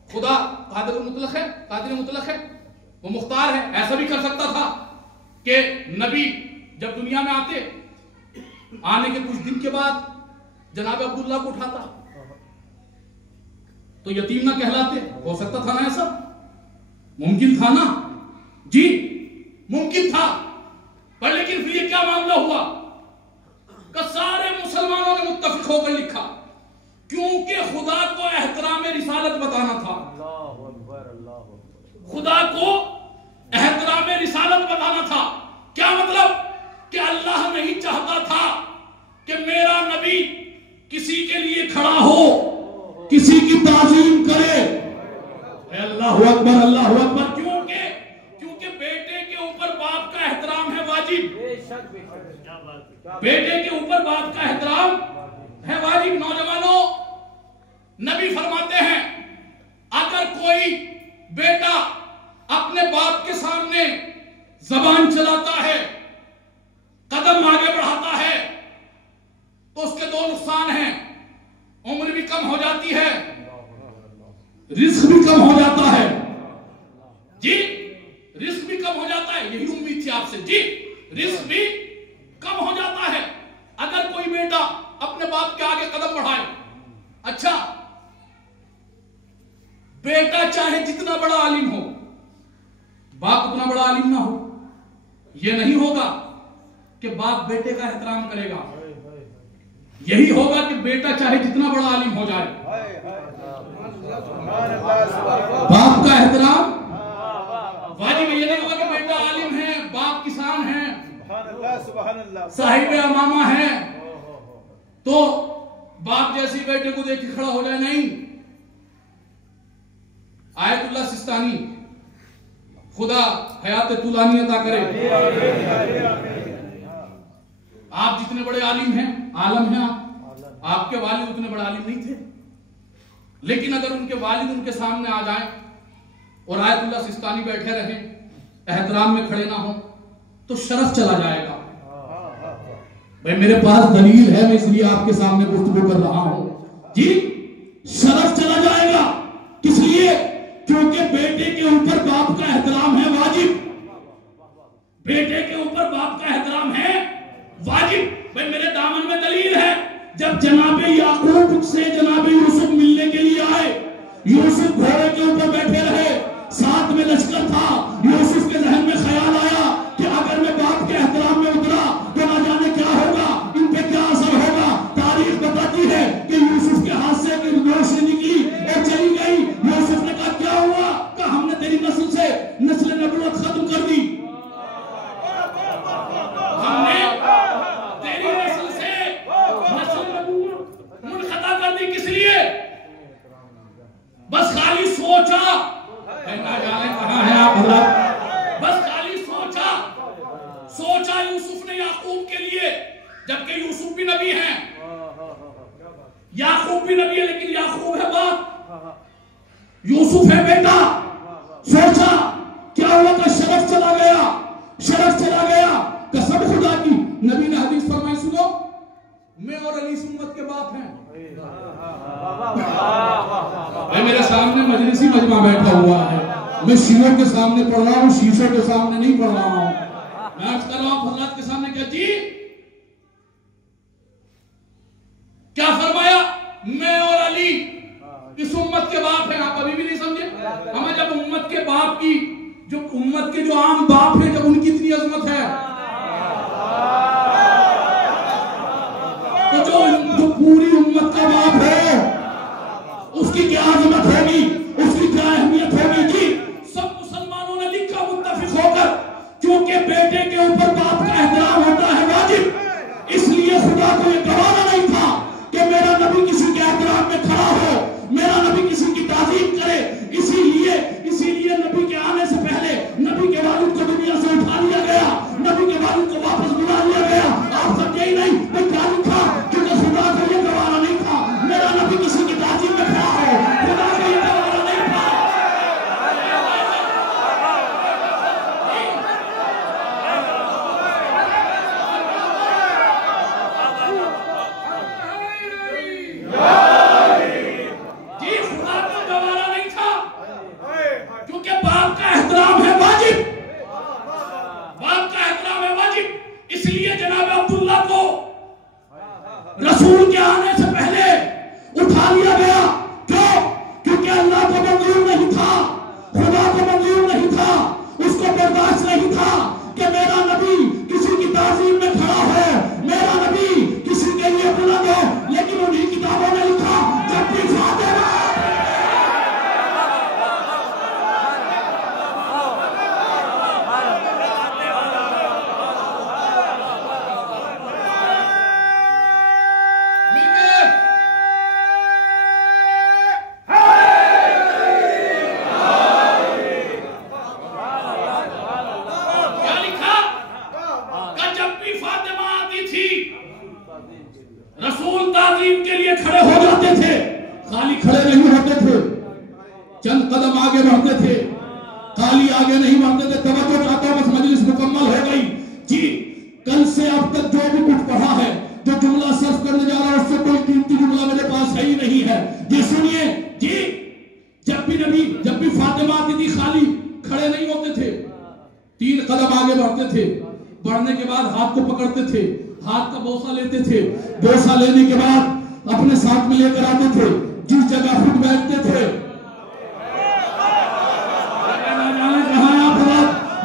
खुदा कादिर मुतलक है, कादिर मुतलक है, वो मुख्तार है, ऐसा भी कर सकता था कि नबी जब दुनिया में आते, आने के कुछ दिन के बाद जनाब अब्दुल्ला को उठाता तो यतीम ना कहलाते। हो सकता था ना, ऐसा मुमकिन था ना जी, मुमकिन था। पर लेकिन फिर ये क्या मामला हुआ कि सारे मुसलमानों ने मुत्तफिक होकर लिखा, क्योंकि खुदा को एहतराम रिसालत बताना था। खुदा को एहतराम रिसालत बताना था। क्या मतलब? कि अल्लाह नहीं चाहता था कि मेरा नबी किसी के लिए खड़ा हो, किसी की ताजीम करे। अल्लाहु अकबर, अल्लाहु अकबर। क्योंकि बेटे के ऊपर बाप का एहतराम है वाजिब। बेटे के ऊपर बाप का एहतराम है वाजिब। नौजवानों, नबी फरमाते हैं अगर कोई बेटा अपने बाप के सामने जबान चलाता है, कदम आगे बढ़ाता है, तो उसके 2 नुकसान हैं। उम्र भी कम हो जाती है, रिस्क भी कम हो जाता है। जी, रिस्क भी कम हो जाता है। यही उम्मीद थी आपसे जी, रिस्क भी कम हो जाता है अगर कोई बेटा अपने बाप के आगे कदम बढ़ाए। अच्छा, बेटा चाहे जितना बड़ा आलिम हो, बाप उतना बड़ा आलिम ना हो, यह नहीं होगा कि बाप बेटे का एहतराम करेगा। यही होगा कि बेटा चाहे जितना बड़ा आलिम हो जाए, बाप का एहतराम वाजिब है। ये नहीं होगा कि बेटा आलिम है, बाप किसान है, साहिब अमामा है, तो बाप जैसी बेटे को देख के खड़ा हो जाए। नहीं, आयतुल्लाह सिस्तानी, खुदा हयात तुलानी अता करे, आप जितने बड़े आलिम हैं, आलम हैं आपके वालिद उतने बड़े आलिम नहीं थे, लेकिन अगर उनके वालिद उनके सामने आ जाएं और आयतुल्लाह सिस्तानी बैठे रहें, एहतराम में खड़े ना हो, तो शरफ चला जाएगा। भाई मेरे पास दलील है, मैं इसलिए आपके सामने गुफ्तगू कर रहा हूं जी। शरफ चला जाएगा, किस लिए? क्योंकि बेटे के ऊपर बाप का एहतराम है वाजिब। बेटे के ऊपर बाप का एहतराम है वाजिब। भाई मेरे दामन में दलील है, जब जनाबे याकूब से जनाब यूसुफ मिलने के लिए आए। यूसुफ घोड़े के ऊपर बैठे रहे, साथ में लश्कर था। यूसुफ के जहन में ख्याल आया कि अगर मैं बाप के एहतराम में उतरा तो ना जाने क्या होगा, इन पे क्या असर होगा। तारीख बताती है कि यूसुफ के हाथ से रोशनी निकली और चली गई। यूसुफ ने कहा क्या हुआ? कहा हमने तेरी नस्ल से नस्ल नबूवत खत्म कर दी, हमने तेरी नस्ल से नस्ल नबूवत मुनक़ता कर दी। किस लिए? बस खाली सोचा, ना जाने कहां है आप हजरत, बस खाली सोचा यूसुफ ने याकूब के लिए, जबकि यूसुफ भी नबी हैं, याकूब भी नबी है, लेकिन याकूब है बाप, यूसुफ है बेटा। सोचा क्या हुआ? का शरफ चला गया। कसम खुदा की, नबी ने हदीस फरमाई, सुनो मैं और अली इस उम्मत के बाप हैं। मेरे सामने मजलिसी मजमा बैठा हुआ है, मैं शीशों के सामने पढ़ रहा हूँ, शीशों के सामने नहीं पढ़ रहा हूँ। मैं अर्ज कर रहा हूँ फजलात के सामने, क्या जी क्या फरमाया? मैं और अली इस उम्मत के बाप हैं। आप अभी भी नहीं समझे? हमें जब उम्मत के बाप की, जो उम्मत के जो आम बाप हैं, जब उनकी इतनी अजमत है, तो जो पूरी उम्मत का बाप है उसकी क्या अजमत होगी, उसकी क्या अहमियत होगी जी। सब मुसलमानों ने लिखा मुत्तफिक होकर, क्योंकि बेटे के ऊपर बाप का एहतराम होता है वाजिब, इसलिए खुदा को यह गवारा नहीं था कि मेरा नबी किसी के एहतराम में खड़ा हो, मेरा नबी किसी की ताज़ीम करे। इसीलिए नबी के आने से पहले नबी के वालिद को दुनिया से उठा लिया गया, नबी के वालिद को वापस बुला लिया गया। आप समझे ही नहीं मैं क्या लिखा? क्योंकि खुदा को यह गवारा नहीं था मेरा नबी किसी की ताज़ीम में खड़ा हो, खुदा को यह गवारा नहीं था। रसूल के आने से पहले उठा लिया गया। क्यों? क्योंकि अल्लाह को मंजूर नहीं था, खुदा को मंजूर नहीं था, उसको बर्दाश्त नहीं था कि मेरा नबी किसी की ताज़ीम में खड़ा हो, मेरा नबी किसी के लिए बुलंद हो। लेकिन उन्हीं किताबों ने लिखा जब भी फातिमा बढ़ने के बाद हाथ को पकड़ते थे, हाथ का बोसा लेते थे, बोसा लेने के बाद अपने साथ में लेकर आते थे, जिस जगह खुद बैठते थे,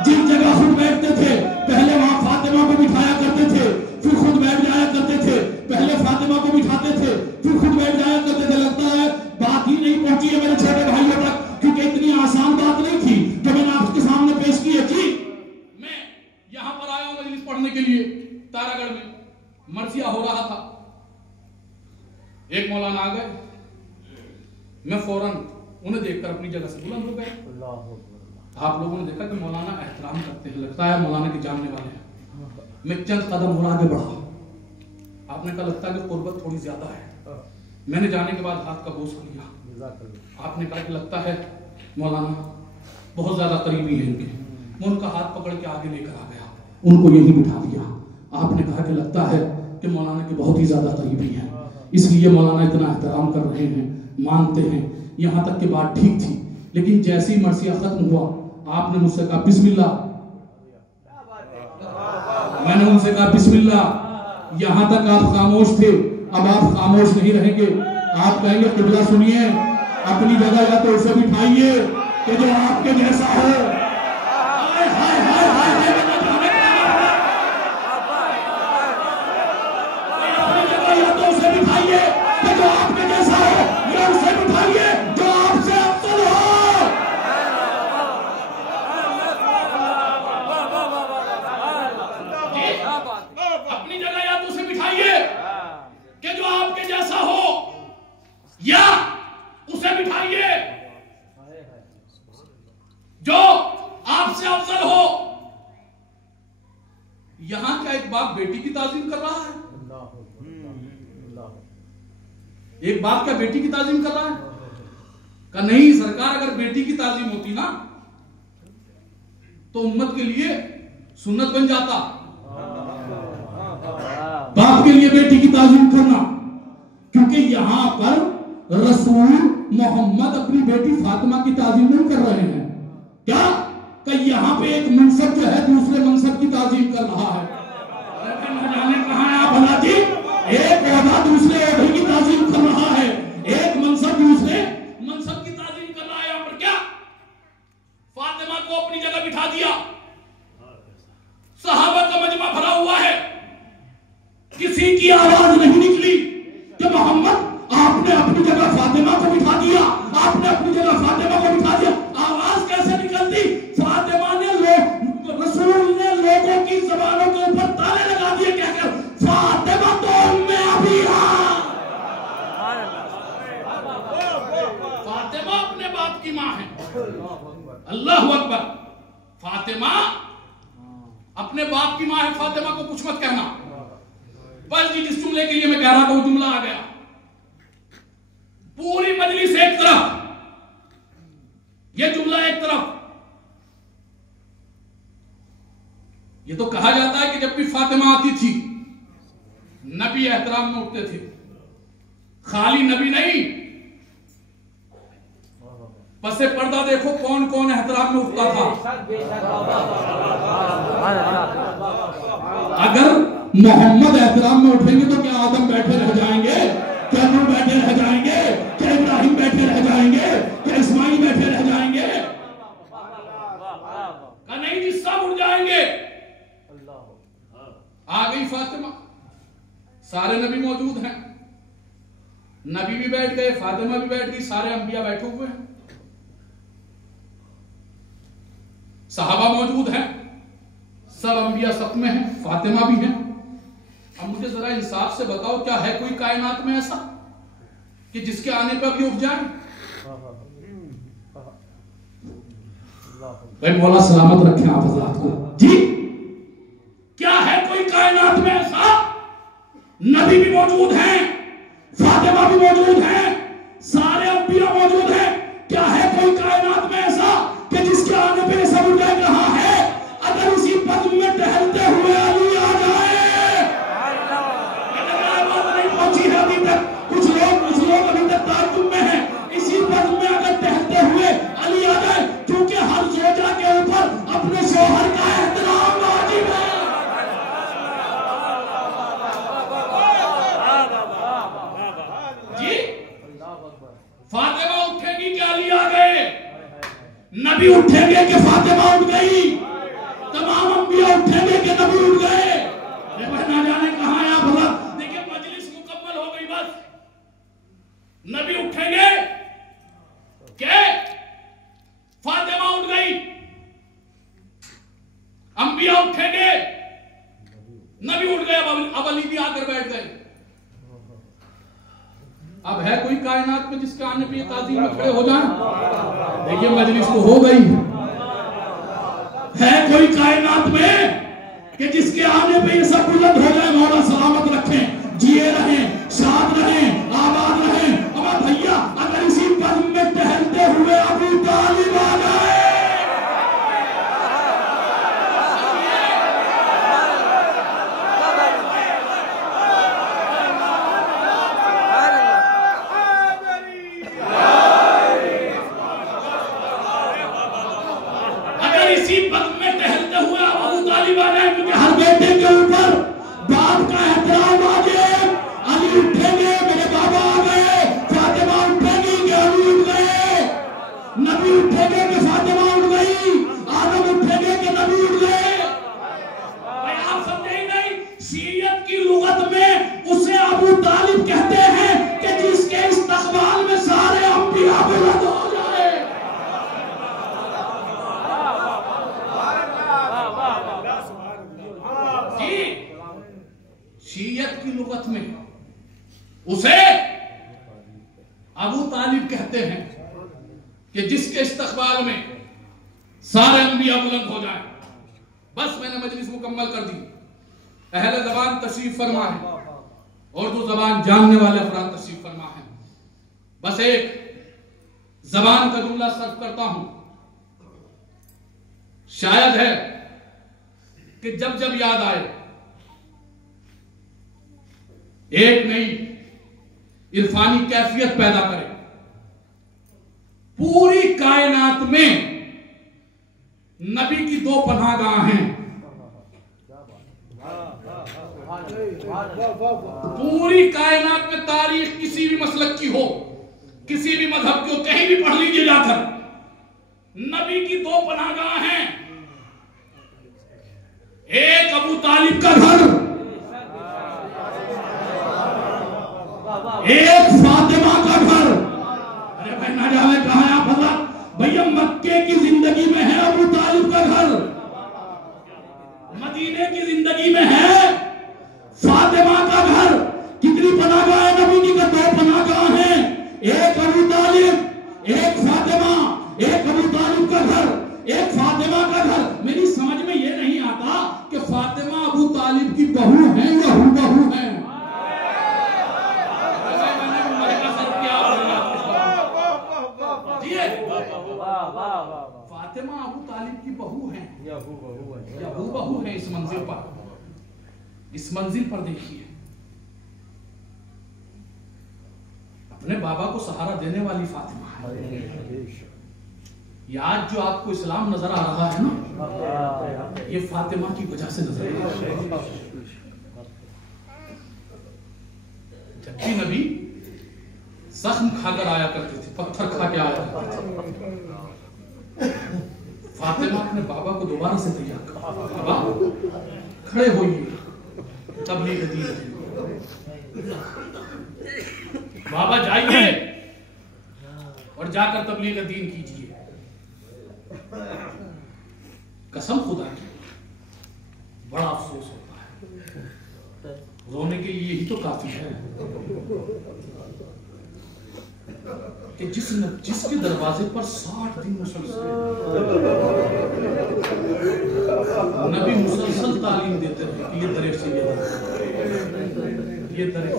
जिस जगह खुद बैठते थे पहले वहां फातिमा को बिठाया करते थे, फिर खुद बैठ जाया करते थे। पहले फातिमा को बिठाते थे, फिर खुद बैठ जाया करते थे। लगता है बात ही नहीं पहुंची है मेरे छोटे भाइयों तक, क्योंकि इतनी आसान बात नहीं थी जो मैंने आपके सामने पेश की है। जी मैं यहां पर आया हूं मजलिस पढ़ने के लिए, तारागढ़ में मरसिया हो रहा था, एक मौलाना आ गए, मैं फौरन उन्हें देखकर अपनी जगह से बुलंद हो गया। आप लोगों ने देखा कि मौलाना एहतराम करते हैं, लगता है मौलाना के जानने वाले हैं। मैं चंद कदम और आगे बढ़ा, आपने कहा लगता है कि कुर्बत थोड़ी ज्यादा है। मैंने जाने के बाद हाथ का बोसा लिया, आपने कहा कि लगता है मौलाना बहुत ज्यादा करीबी है इनके। मैं उनका हाथ पकड़ के आगे लेकर आ गया, उनको यही बिठा दिया। आपने कहा कि लगता है कि मौलाना के बहुत ही ज्यादा करीबी है, इसलिए मौलाना इतना एहतराम कर रहे हैं, मानते हैं। यहाँ तक की बात ठीक थी, लेकिन जैसे ही मरसिया खत्म हुआ आपने मुझसे कहा बिस्मिल्लाह, मैंने उनसे कहा बिस्मिल्लाह। यहां तक आप खामोश थे, अब आप खामोश नहीं रहेंगे। आप कहेंगे किबला सुनिए, अपनी जगह या तो उसे बिठाइए कि जो आपके जैसा हो। हाय हाय हाय हाय हाय, अपनी जगह या तो उसे बिठाइए कि जो आपके जैसा हो, या उसे बिठाइए जो आपसे अफजल हो। अपनी जगह या तो उसे बिठाइए कि जो आपके जैसा हो, या उसे बिठाइए जो आपसे अफजल हो। यहां क्या एक बाप बेटी की ताजीम कर रहा है? एक बाप क्या बेटी की ताजीम कर रहा है? का नहीं सरकार, अगर बेटी की ताजीम होती ना तो उम्मत के लिए सुन्नत बन जाता। बाप के लिए बेटी की ताजीम करना, क्योंकि यहां पर रसूल मोहम्मद अपनी बेटी फातिमा की ताजीम नहीं कर रहे हैं। क्या कि यहां पे एक मनसब जो है दूसरे मनसब की ताजीम कर रहा है। न जाने कहां है आप भला जी, एक ओहदा दूसरे ओहदे की ताजीम कर रहा है, एक मनसब दूसरे मनसब की ताजीम कर रहा है। यहां पर क्या फातिमा को अपनी जगह बिठा दिया, सहाबा का मजमा भरा हुआ है, किसी की आवाज नहीं निकली कि मोहम्मद आपने अपनी जगह फातिमा को बिठा दिया, आपने अपनी जगह फातिमा को बिठा दिया। आवाज कैसे निकलती? फातिमा ने रसूल ने लोगों की जबानों के ऊपर ताले लगा दिए, कहकर फातिमा तो उम्मे अबीहा। फातिमा अपने बाप की मां है। अल्लाहु अकबर। फातिमा अपने बाप की मां है, फातिमा को कुछ मत कहना। बस जी जिस जुमले के लिए मैं कह रहा था वो जुमला आ गया। पूरी मजलिस एक तरफ, ये जुमला एक तरफ। ये तो कहा जाता है कि जब भी फातिमा आती थी नबी एहतराम में उठते थे। खाली नबी नहीं, पसे पर्दा देखो कौन कौन एहतराम में उठता था। अगर मोहम्मद एहतराम में उठेंगे तो क्या आदम बैठे रह जाएंगे? क्या नूह बैठे रह जाएंगे? क्या इब्राहिम बैठे रह जाएंगे? क्या इस्माइल बैठे रह जाएंगे? क्या नहीं जी, सब उठ जाएंगे। आ गई फातिमा, सारे नबी मौजूद हैं, नबी भी बैठ गए, फातिमा भी बैठ गई, सारे अंबिया बैठे हुए हैं, सहाबा मौजूद हैं, सब अंबिया सफ में हैं, फातिमा भी हैं। अब मुझे जरा इंसाफ से बताओ, क्या है कोई कायनात में ऐसा कि जिसके आने पर भी उठ जाए? भाई मौला सलामत रखें आप हज़रात को जी। क्या है कोई कायनात में ऐसा? नबी भी मौजूद हैं, फातिमा भी मौजूद हैं, सारे अंबिया मौजूद हैं। क्या है कोई कायनात में ऐसा कि जिसके आने पे सब उठ जाए? कहां है? अगर उसी पद में टहलते हुए अली आ जाए, बात नहीं पहुंची है अभी तक। कुछ लोग अभी तक ताज्जुब में हैं। इसी पद में अगर टहलते हुए अली आ जाए, क्योंकि हर जोजा के ऊपर अपने शोहर का एहतराम वाजिब है। जी फातिमा उठेगी कि अली आ गए? नबी उठेंगे कि फातिमा उठ गई? तमाम अंबिया उठेंगे कि नबी उठ गए? ना जाने कहां है आप भला। देखिए मजलिस मुकम्मल हो गई, बस नबी उठेंगे क्या? फातिमा उठ गई। अंबिया उठेंगे, नबी उठ गए, अब अली भी आकर बैठ गए। अब है कोई कायनात में जिसके आने पे ताज़ीम में खड़े हो जाए? देखिए मजलिस तो हो गई। है कोई कायनात में कि जिसके आने पे ये सब बुलंद हो जाए? मौला सलामत रखें, जिए रहें, शाद रहें, आबाद रहें। अब भैया अगर इसी पद में टहलते हुए अबू तालिब आ जाए, इसी पद में टहलते हुए अबू तालिब आ जाए, क्योंकि हर बेटे के ऊपर बाप का एहतराम वाजिब। अली उठेंगे, मेरे बाबा आ गए, की लुगत में उसे अबू तालिब कहते हैं कि जिसके इस्तकबाल में सारे अंबिया बुलंद हो जाएं। बस मैंने मजलिस मुकम्मल कर दी। अहले ज़बान तशरीफ फरमा है और जो ज़बान जानने वाले अफराद तशरीफ फरमा है। बस एक ज़बान का जुमला सर्फ करता हूं। शायद है कि जब जब याद आए एक नई इरफानी कैफियत पैदा करे। पूरी कायनात में नबी की दो पनाहगाह हैं। पूरी कायनात में तारीख किसी भी मसलक की हो, किसी भी मजहब की हो, कहीं भी पढ़ लीजिए जाकर, नबी की दो पनाहगाह हैं। एक अबू तालिब का घर, एक फातिमा का घर। अरे भाई ना जाने कहां है आप हजरत। भैया मक्के की जिंदगी में है अबू तालिब का घर, मदीने की जिंदगी में है फातिमा का घर। कितनी पनाहगाह है नबी की? दो पनाहगाह हैं, एक अबू तालिब, एक फातिमा। एक अबू तालिब का घर, एक फातिमा का घर। मेरी समझ में ये नहीं आता कि फातिमा अबू तालिब की बहू है या हूबहू है। फातिमा अबू तालिब की बहू है या हूबहू है। इस मंजिल पर देखिए, अपने बाबा को सहारा देने वाली फातिमा है। ये आज जो आपको इस्लाम नजर आ रहा है ना, ये फातिमा की वजह से नजर आ रहा है। जबकि नबी जख्म खाकर आया करते थे, पत्थर खा के आया करते थे। फातिमा अपने बाबा को दोबारा से तैयार कर, बाबा खड़े होइए, तबलीग दीन। बाबा जाइए और जाकर तबलीग दीन कीजिए। कसम खुदा की बड़ा अफसोस होता है, रोने के लिए ही तो काफी है कि जिसके दरवाजे पर 60 दिन मुसलसल नबी मुसलसल तालीम देते हैं कि ये दरे से ये दरे।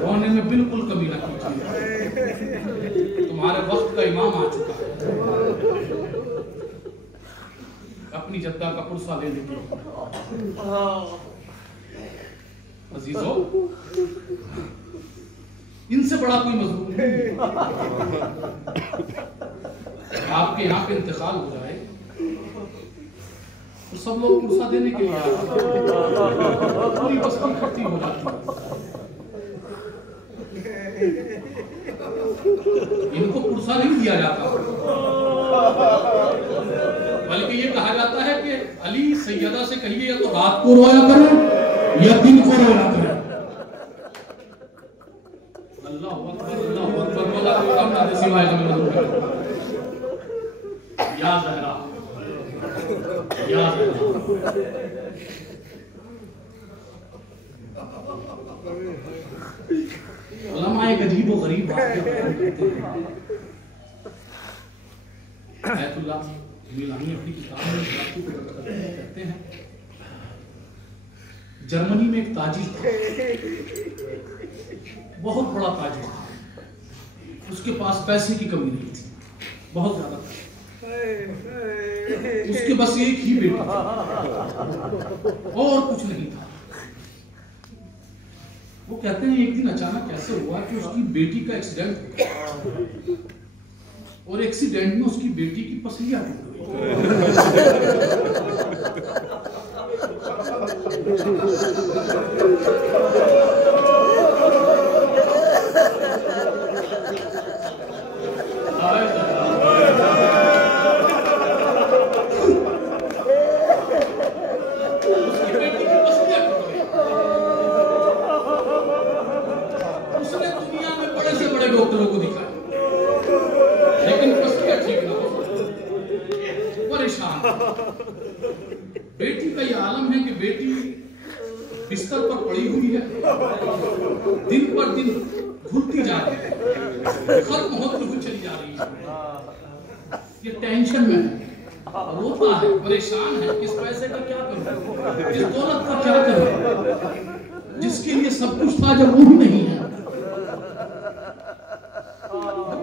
रोने में बिल्कुल कमी ना कीजिए, तुम्हारे वक्त का इमाम आ चुका है। अपनी जद्दा का पुरसा ले लेंगे। अजीजों, इनसे बड़ा कोई मजलूम नहीं। आपके यहाँ पे इंतकाल हो जाए तो सब लोग पुरसा देने के लिए पूरी बस्ती इकट्ठी हो जाती है। इनको पुरसा नहीं दिया जाता, बल्कि ये कहा जाता है कि अली सैयदा से कहिए या तो रात को रोया करो या दिन को रोया करो। अल्लाह अकबर, अल्लाह अकबर, बोला तो सिवाय याद रहा, याद रहा। उलमा एक अजीब व गरीब बात कहते हैं। आयतुल्लाह मिलानी अपनी किताब में कहते हैं, जर्मनी में एक ताजिर था, बहुत बड़ा ताजिर था। उसके पास पैसे की कमी नहीं थी, बहुत ज्यादा था। उसके बस एक ही बेटा था और कुछ नहीं था। वो कहते हैं एक दिन अचानक कैसे हुआ कि उसकी बेटी का एक्सीडेंट हो गया और एक्सीडेंट में उसकी बेटी की पसलियां टूट डॉक्टरों को दिखाया, लेकिन पसलियां ठीक ना हो, परेशान। बेटी का ये आलम है कि बेटी बिस्तर पर पड़ी हुई है, दिन पर दिन घुलती जा रही है, खत्म होती हुई चली जा रही है। ये टेंशन में है, रोता है, परेशान है, इस पैसे का क्या करूं, इस दौलत का क्या करूं, जिसके लिए सब कुछ था जब वो भी नहीं है।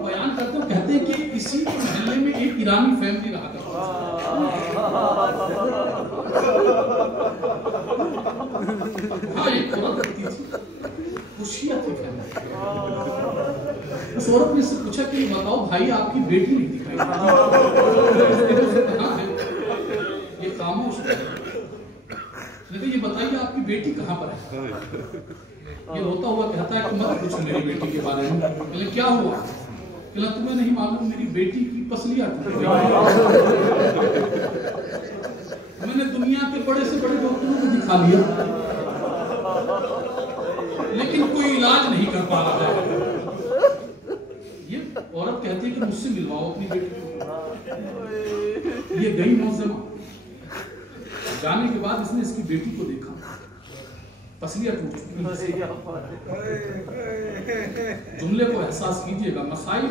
बयान करते हो, कहते हैं कि इसी मोहल्ले में एक ईरानी फैमिली रहा करती थी। हाँ, एक औरत रहती थी, खुशियां थी फैमिली। उस औरत ने से पूछा कि बताओ भाई, आपकी बेटी नहीं दिखाई देती, ये खामोश है। ये बताइए आपकी बेटी कहाँ पर है? ये रोता हुआ कहता है कि मत पूछो मेरी बेटी के बारे में। बोले क्या हुआ? बोला तुम्हें नहीं मालूम, मेरी बेटी की पसलियां टूट गई। मैंने दुनिया के बड़े से बड़े डॉक्टरों को दिखा लिया, लेकिन कोई इलाज नहीं कर पा रहा है। ये औरत कहती है कि मुझसे मिलवाओ अपनी बेटी को। ये गई मौजमा, जाने के बाद इसने इसकी बेटी को देखा, पसलियां टूट चुकी। जुमले को एहसास कीजिएगा, मसाइल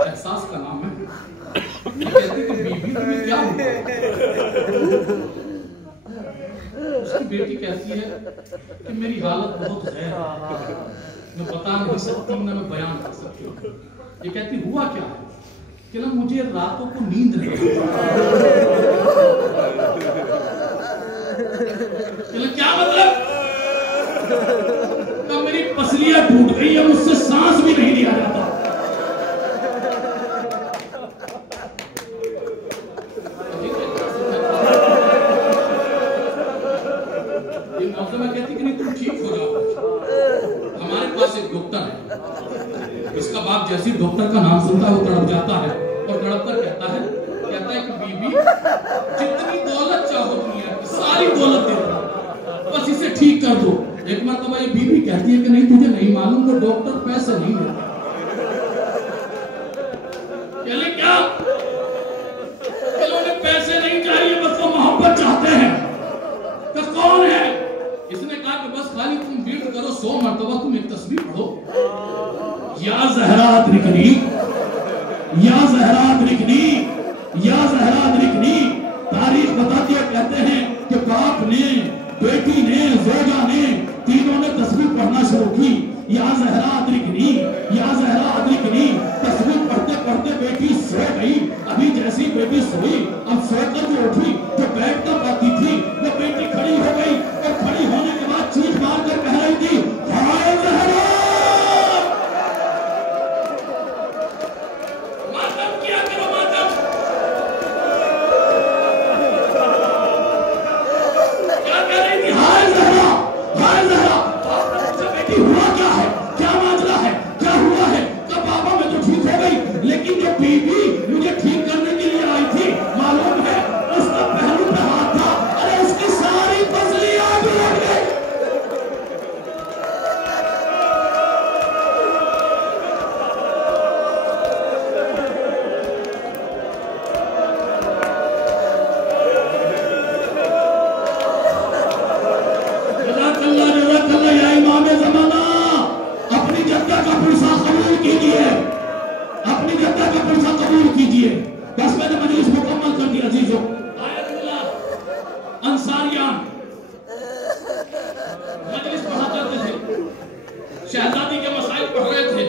एहसास का नाम है। ये कहती कि बीबी तुम्हें क्या हुआ? उसकी बेटी कहती है कि मेरी हालत बहुत गैर है, मैं बता नहीं सकती, ना मैं बयान कर सकती। ये कहती हुआ क्या है? कि ना मुझे रातों को नींद नहीं आती। क्या मतलब? तो मेरी पसलियां टूट गई है, मुझसे सांस भी नहीं लिया जाता। ये मौसम में कहती कि नहीं तुम ठीक हो जाओ। हमारे पास एक डॉक्टर है, इसका बाप जैसे डॉक्टर का नाम सुनता है वो तड़प जाता है, और तड़प कर कहता है कि बीबी जितनी दौलत चाहो दुनिया की सारी दौलत दे दो, बस इसे ठीक कर दो। एक मरतबा ये बीबी कहती है कि नहीं तुझे नहीं मालूम, वो डॉक्टर पैसे नहीं देता। क्या? उन्हें पैसे नहीं चाहिए, बस वो मोहब्बत चाहते हैं। तो कौन है? इसने कहा कि बस खाली तुम विर्द करो 100 मरतबा, तुम एक तस्बीह पढ़ो, या ज़हरा अदरिकनी, या ज़हरा अदरिकनी, या ज़हरा अदरिकनी। तारीख बताती है, कहते हैं कि बाप ने, बेटी ने, जोजा ने, तीनों ने तस्बीह पढ़ना शुरू की, या ज़हरा अदरिकनी, या ज़हरा अदरिकनी। तस्बीह पढ़ते पढ़ते बेटी सो गई। अभी जैसी बेटी सोई, अब सोकर वो उठी, जो बैठ कर पाती थी वो बेटी खड़ी हो गई, और खड़ी होने के बाद चीख मार कर कह रही थी, हाय ज़हरा। मातम किया करो, मातम। क्या कह रही थी? हाय ज़हरा, हाय ज़हरा। बेटी हुआ क्या है? क्या मामला है? क्या हुआ है? कब बाबा मैं तो ठीक हो गई, लेकिन जो बीबी मुझे ठीक करने के लिए आई थी, मालूम है उसका पहलू पे हाथ था, अरे उसकी सारी पसलियां टूट गई। जज़ाकल्लाह या इमाम ज़माना, अपनी जद्दा का पुरसा कबूल कीजिए, अपनी जद्दा का पुरसा कबूल कीजिए। बस मैंने मजलिस मुकम्मल कर दिया अजीजों। आयतुल्लाह अंसारियान मजलिस पढ़ा करते थे, शहजादी के मसाइल पढ़ रहे थे।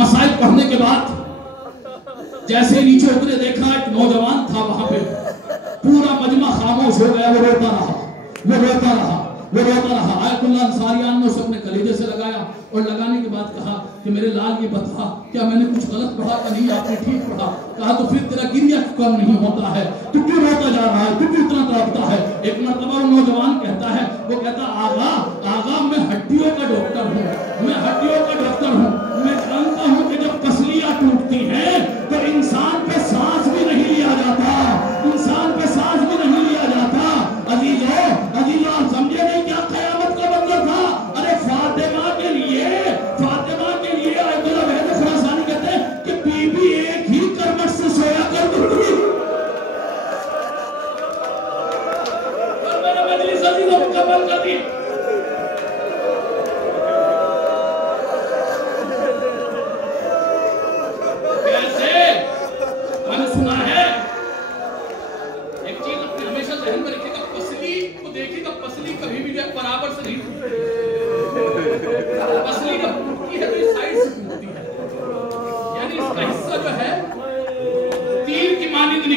मसाइल पढ़ने के बाद जैसे नीचे उतरे, देखा एक नौजवान था वहां पे, पूरा मजमा खामोश हो गया। वो रोता रहा, वो रोता रहा, वो रोता रहा। आयतुल्लाह अंसारियान ने उसे अपने कलीजे से लगाया, और लगाने के बाद कहा कि मेरे लाल ये बता, क्या मैंने कुछ गलत पढ़ा कि नहीं? आपने ठीक पढ़ा। कहा तो फिर तेरा गिरिया कम नहीं होता है, तू क्यों रोता जा रहा है, तू क्यों इतना तड़पता है? एक मरतबा वो नौजवान कहता है, वो कहता आगा, आगा मैं हड्डियों का डॉक्टर हूँ, मैं हड्डियों का डॉक्टर हूँ। मैं जानता हूँ कि जब पसलियां टूटती हैं तो इंसान पे सांस भी नहीं लिया जाता, इंसान पे सांस भी नहीं लिया जाता। अजीजों, अजीजों आप समझे नहीं क्या कयामत का मंजर था? अरे फातिमा के लिए खुरासानी कहते हैं कि बीबी एक ही करवट से सोया करती थी। और मैंने मजलिस अजीजों मुकम्मल कर दी।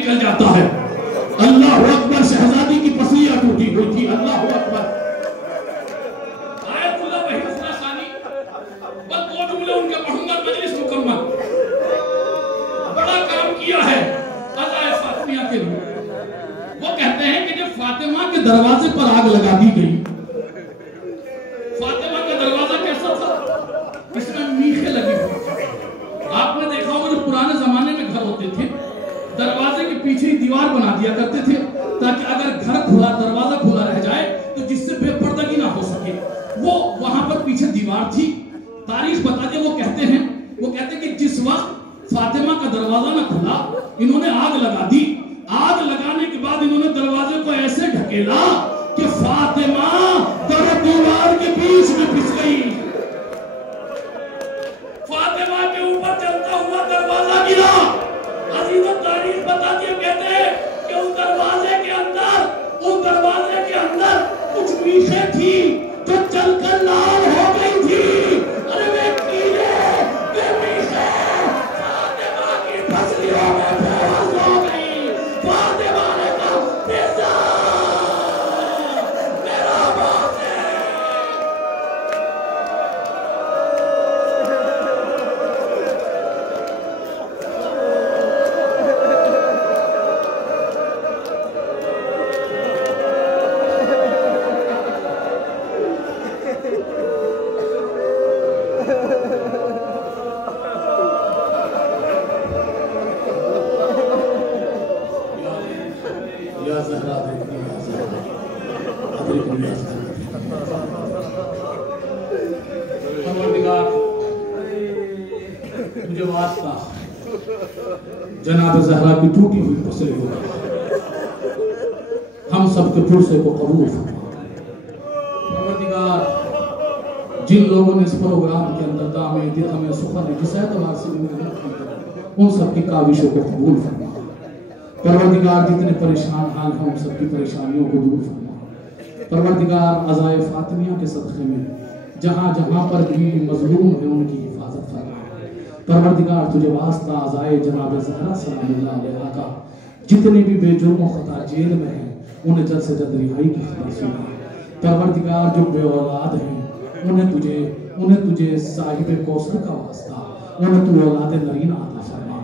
निकल जाता है। अल्लाह अकबर, शहजादी की पसलियां टूटी हुई थी। अल्लाह अकबर। आयतुल्लाह बहिस्ता सानी, बस 2 जुमले उनके पढ़ूंगा, मजलिस मुकम्मल। बड़ा काम किया है अज़ाए फातिमिया के लिए। वो कहते हैं कि जब फातिमा के दरवाजे पर आग लगा दी गई, फातिमा का दरवाजा कैसा था? इसमें मीखे लगी हुई थी। आपने देखा होगा जो पुराने जमाने में घर होते थे, दरवाजे के पीछे ही दीवार बना दिया करते थे, ताकि अगर घर खुला, दरवाजा खुला रह जाए तो जिससे बेपर्दगी ना हो सके। वो वहां पर पीछे दीवार थी। तारीख बताते वो कहते हैं कि जिस वक्त फातिमा का दरवाजा ना खुला, इन्होंने आग लगा दी। आग लगाने के बाद इन्होंने दरवाजे को ऐसे ढकेला कि फातिमा दीवार के बीच में पिस गई। फातिमा के ऊपर चलता हुआ दरवाजा गिरा। अजीजों, तारीख बताती है, कहते हैं कि उस दरवाजे के अंदर कुछ मीखे थी जो चलकर लाल हो गई थी। अरे वे कीड़े, वे मीखे फातिमा की फसलियों में बेहोश हो गई। फातिमा ने कहा, पिता मेरा बाप है। मुझे वास्ता जनाब ज़हरा की टूटी हुई पसली हो गई। हम सबके पुरसे को कबूल परवरदिगार, जिन लोगों ने इस प्रोग्राम के अंदर दामे दिरहम सुखन जिस एतबार से उन सबकी काविशों को कबूल फरमा। परवरदिगार, जितने परेशान हाल हैं उन सबकी परेशानियों को दूर फरमा। परवरदिगार, अज़ाए फातिमिया के सदक़े में जहाँ जहाँ पर भी मजलूम है उनकी हिफाजत फरमा। परवरदिगार, तुझे वास्ता अज़ाए जनाब ज़हरा सलामुल्लाह अलैहा का जितने भी बेजुर्म खता जेल में हैं उन्हें जल्द से जल्द रिहाई की खबर सुना। परवरदिगार, जो बे औलाद हैं उन्हें तुझे साहिब कौसर का वास्ता, उन्हें तू औलाद नरीन अता फरमा।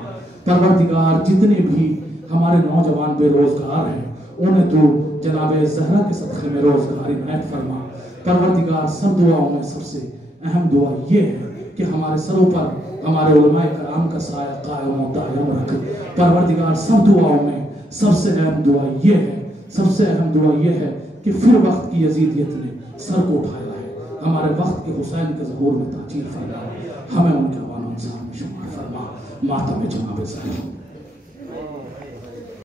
परवरदिगार, जितने भी हमारे नौजवान बेरोजगार हैं उन्हें तू जनाब ज़हरा के सदक़े में रोजगार इनायत फरमा। परवरदिगार, सब दुआओं में सबसे अहम दुआ ये है कि हमारे सरों पर हमारे उलमाए कराम का साया कायम और दायम रख। परवरदिगार, सब दुआओं में सबसे अहम दुआ ये है कि फिर वक्त की यजीदियत ने सर को उठाया है। हमारे वक्त के हुसैन के ज़हूर में ताजील फरमा, हमें उनके अवान में शुमार फरमा। मातम जनाब ज़हरा।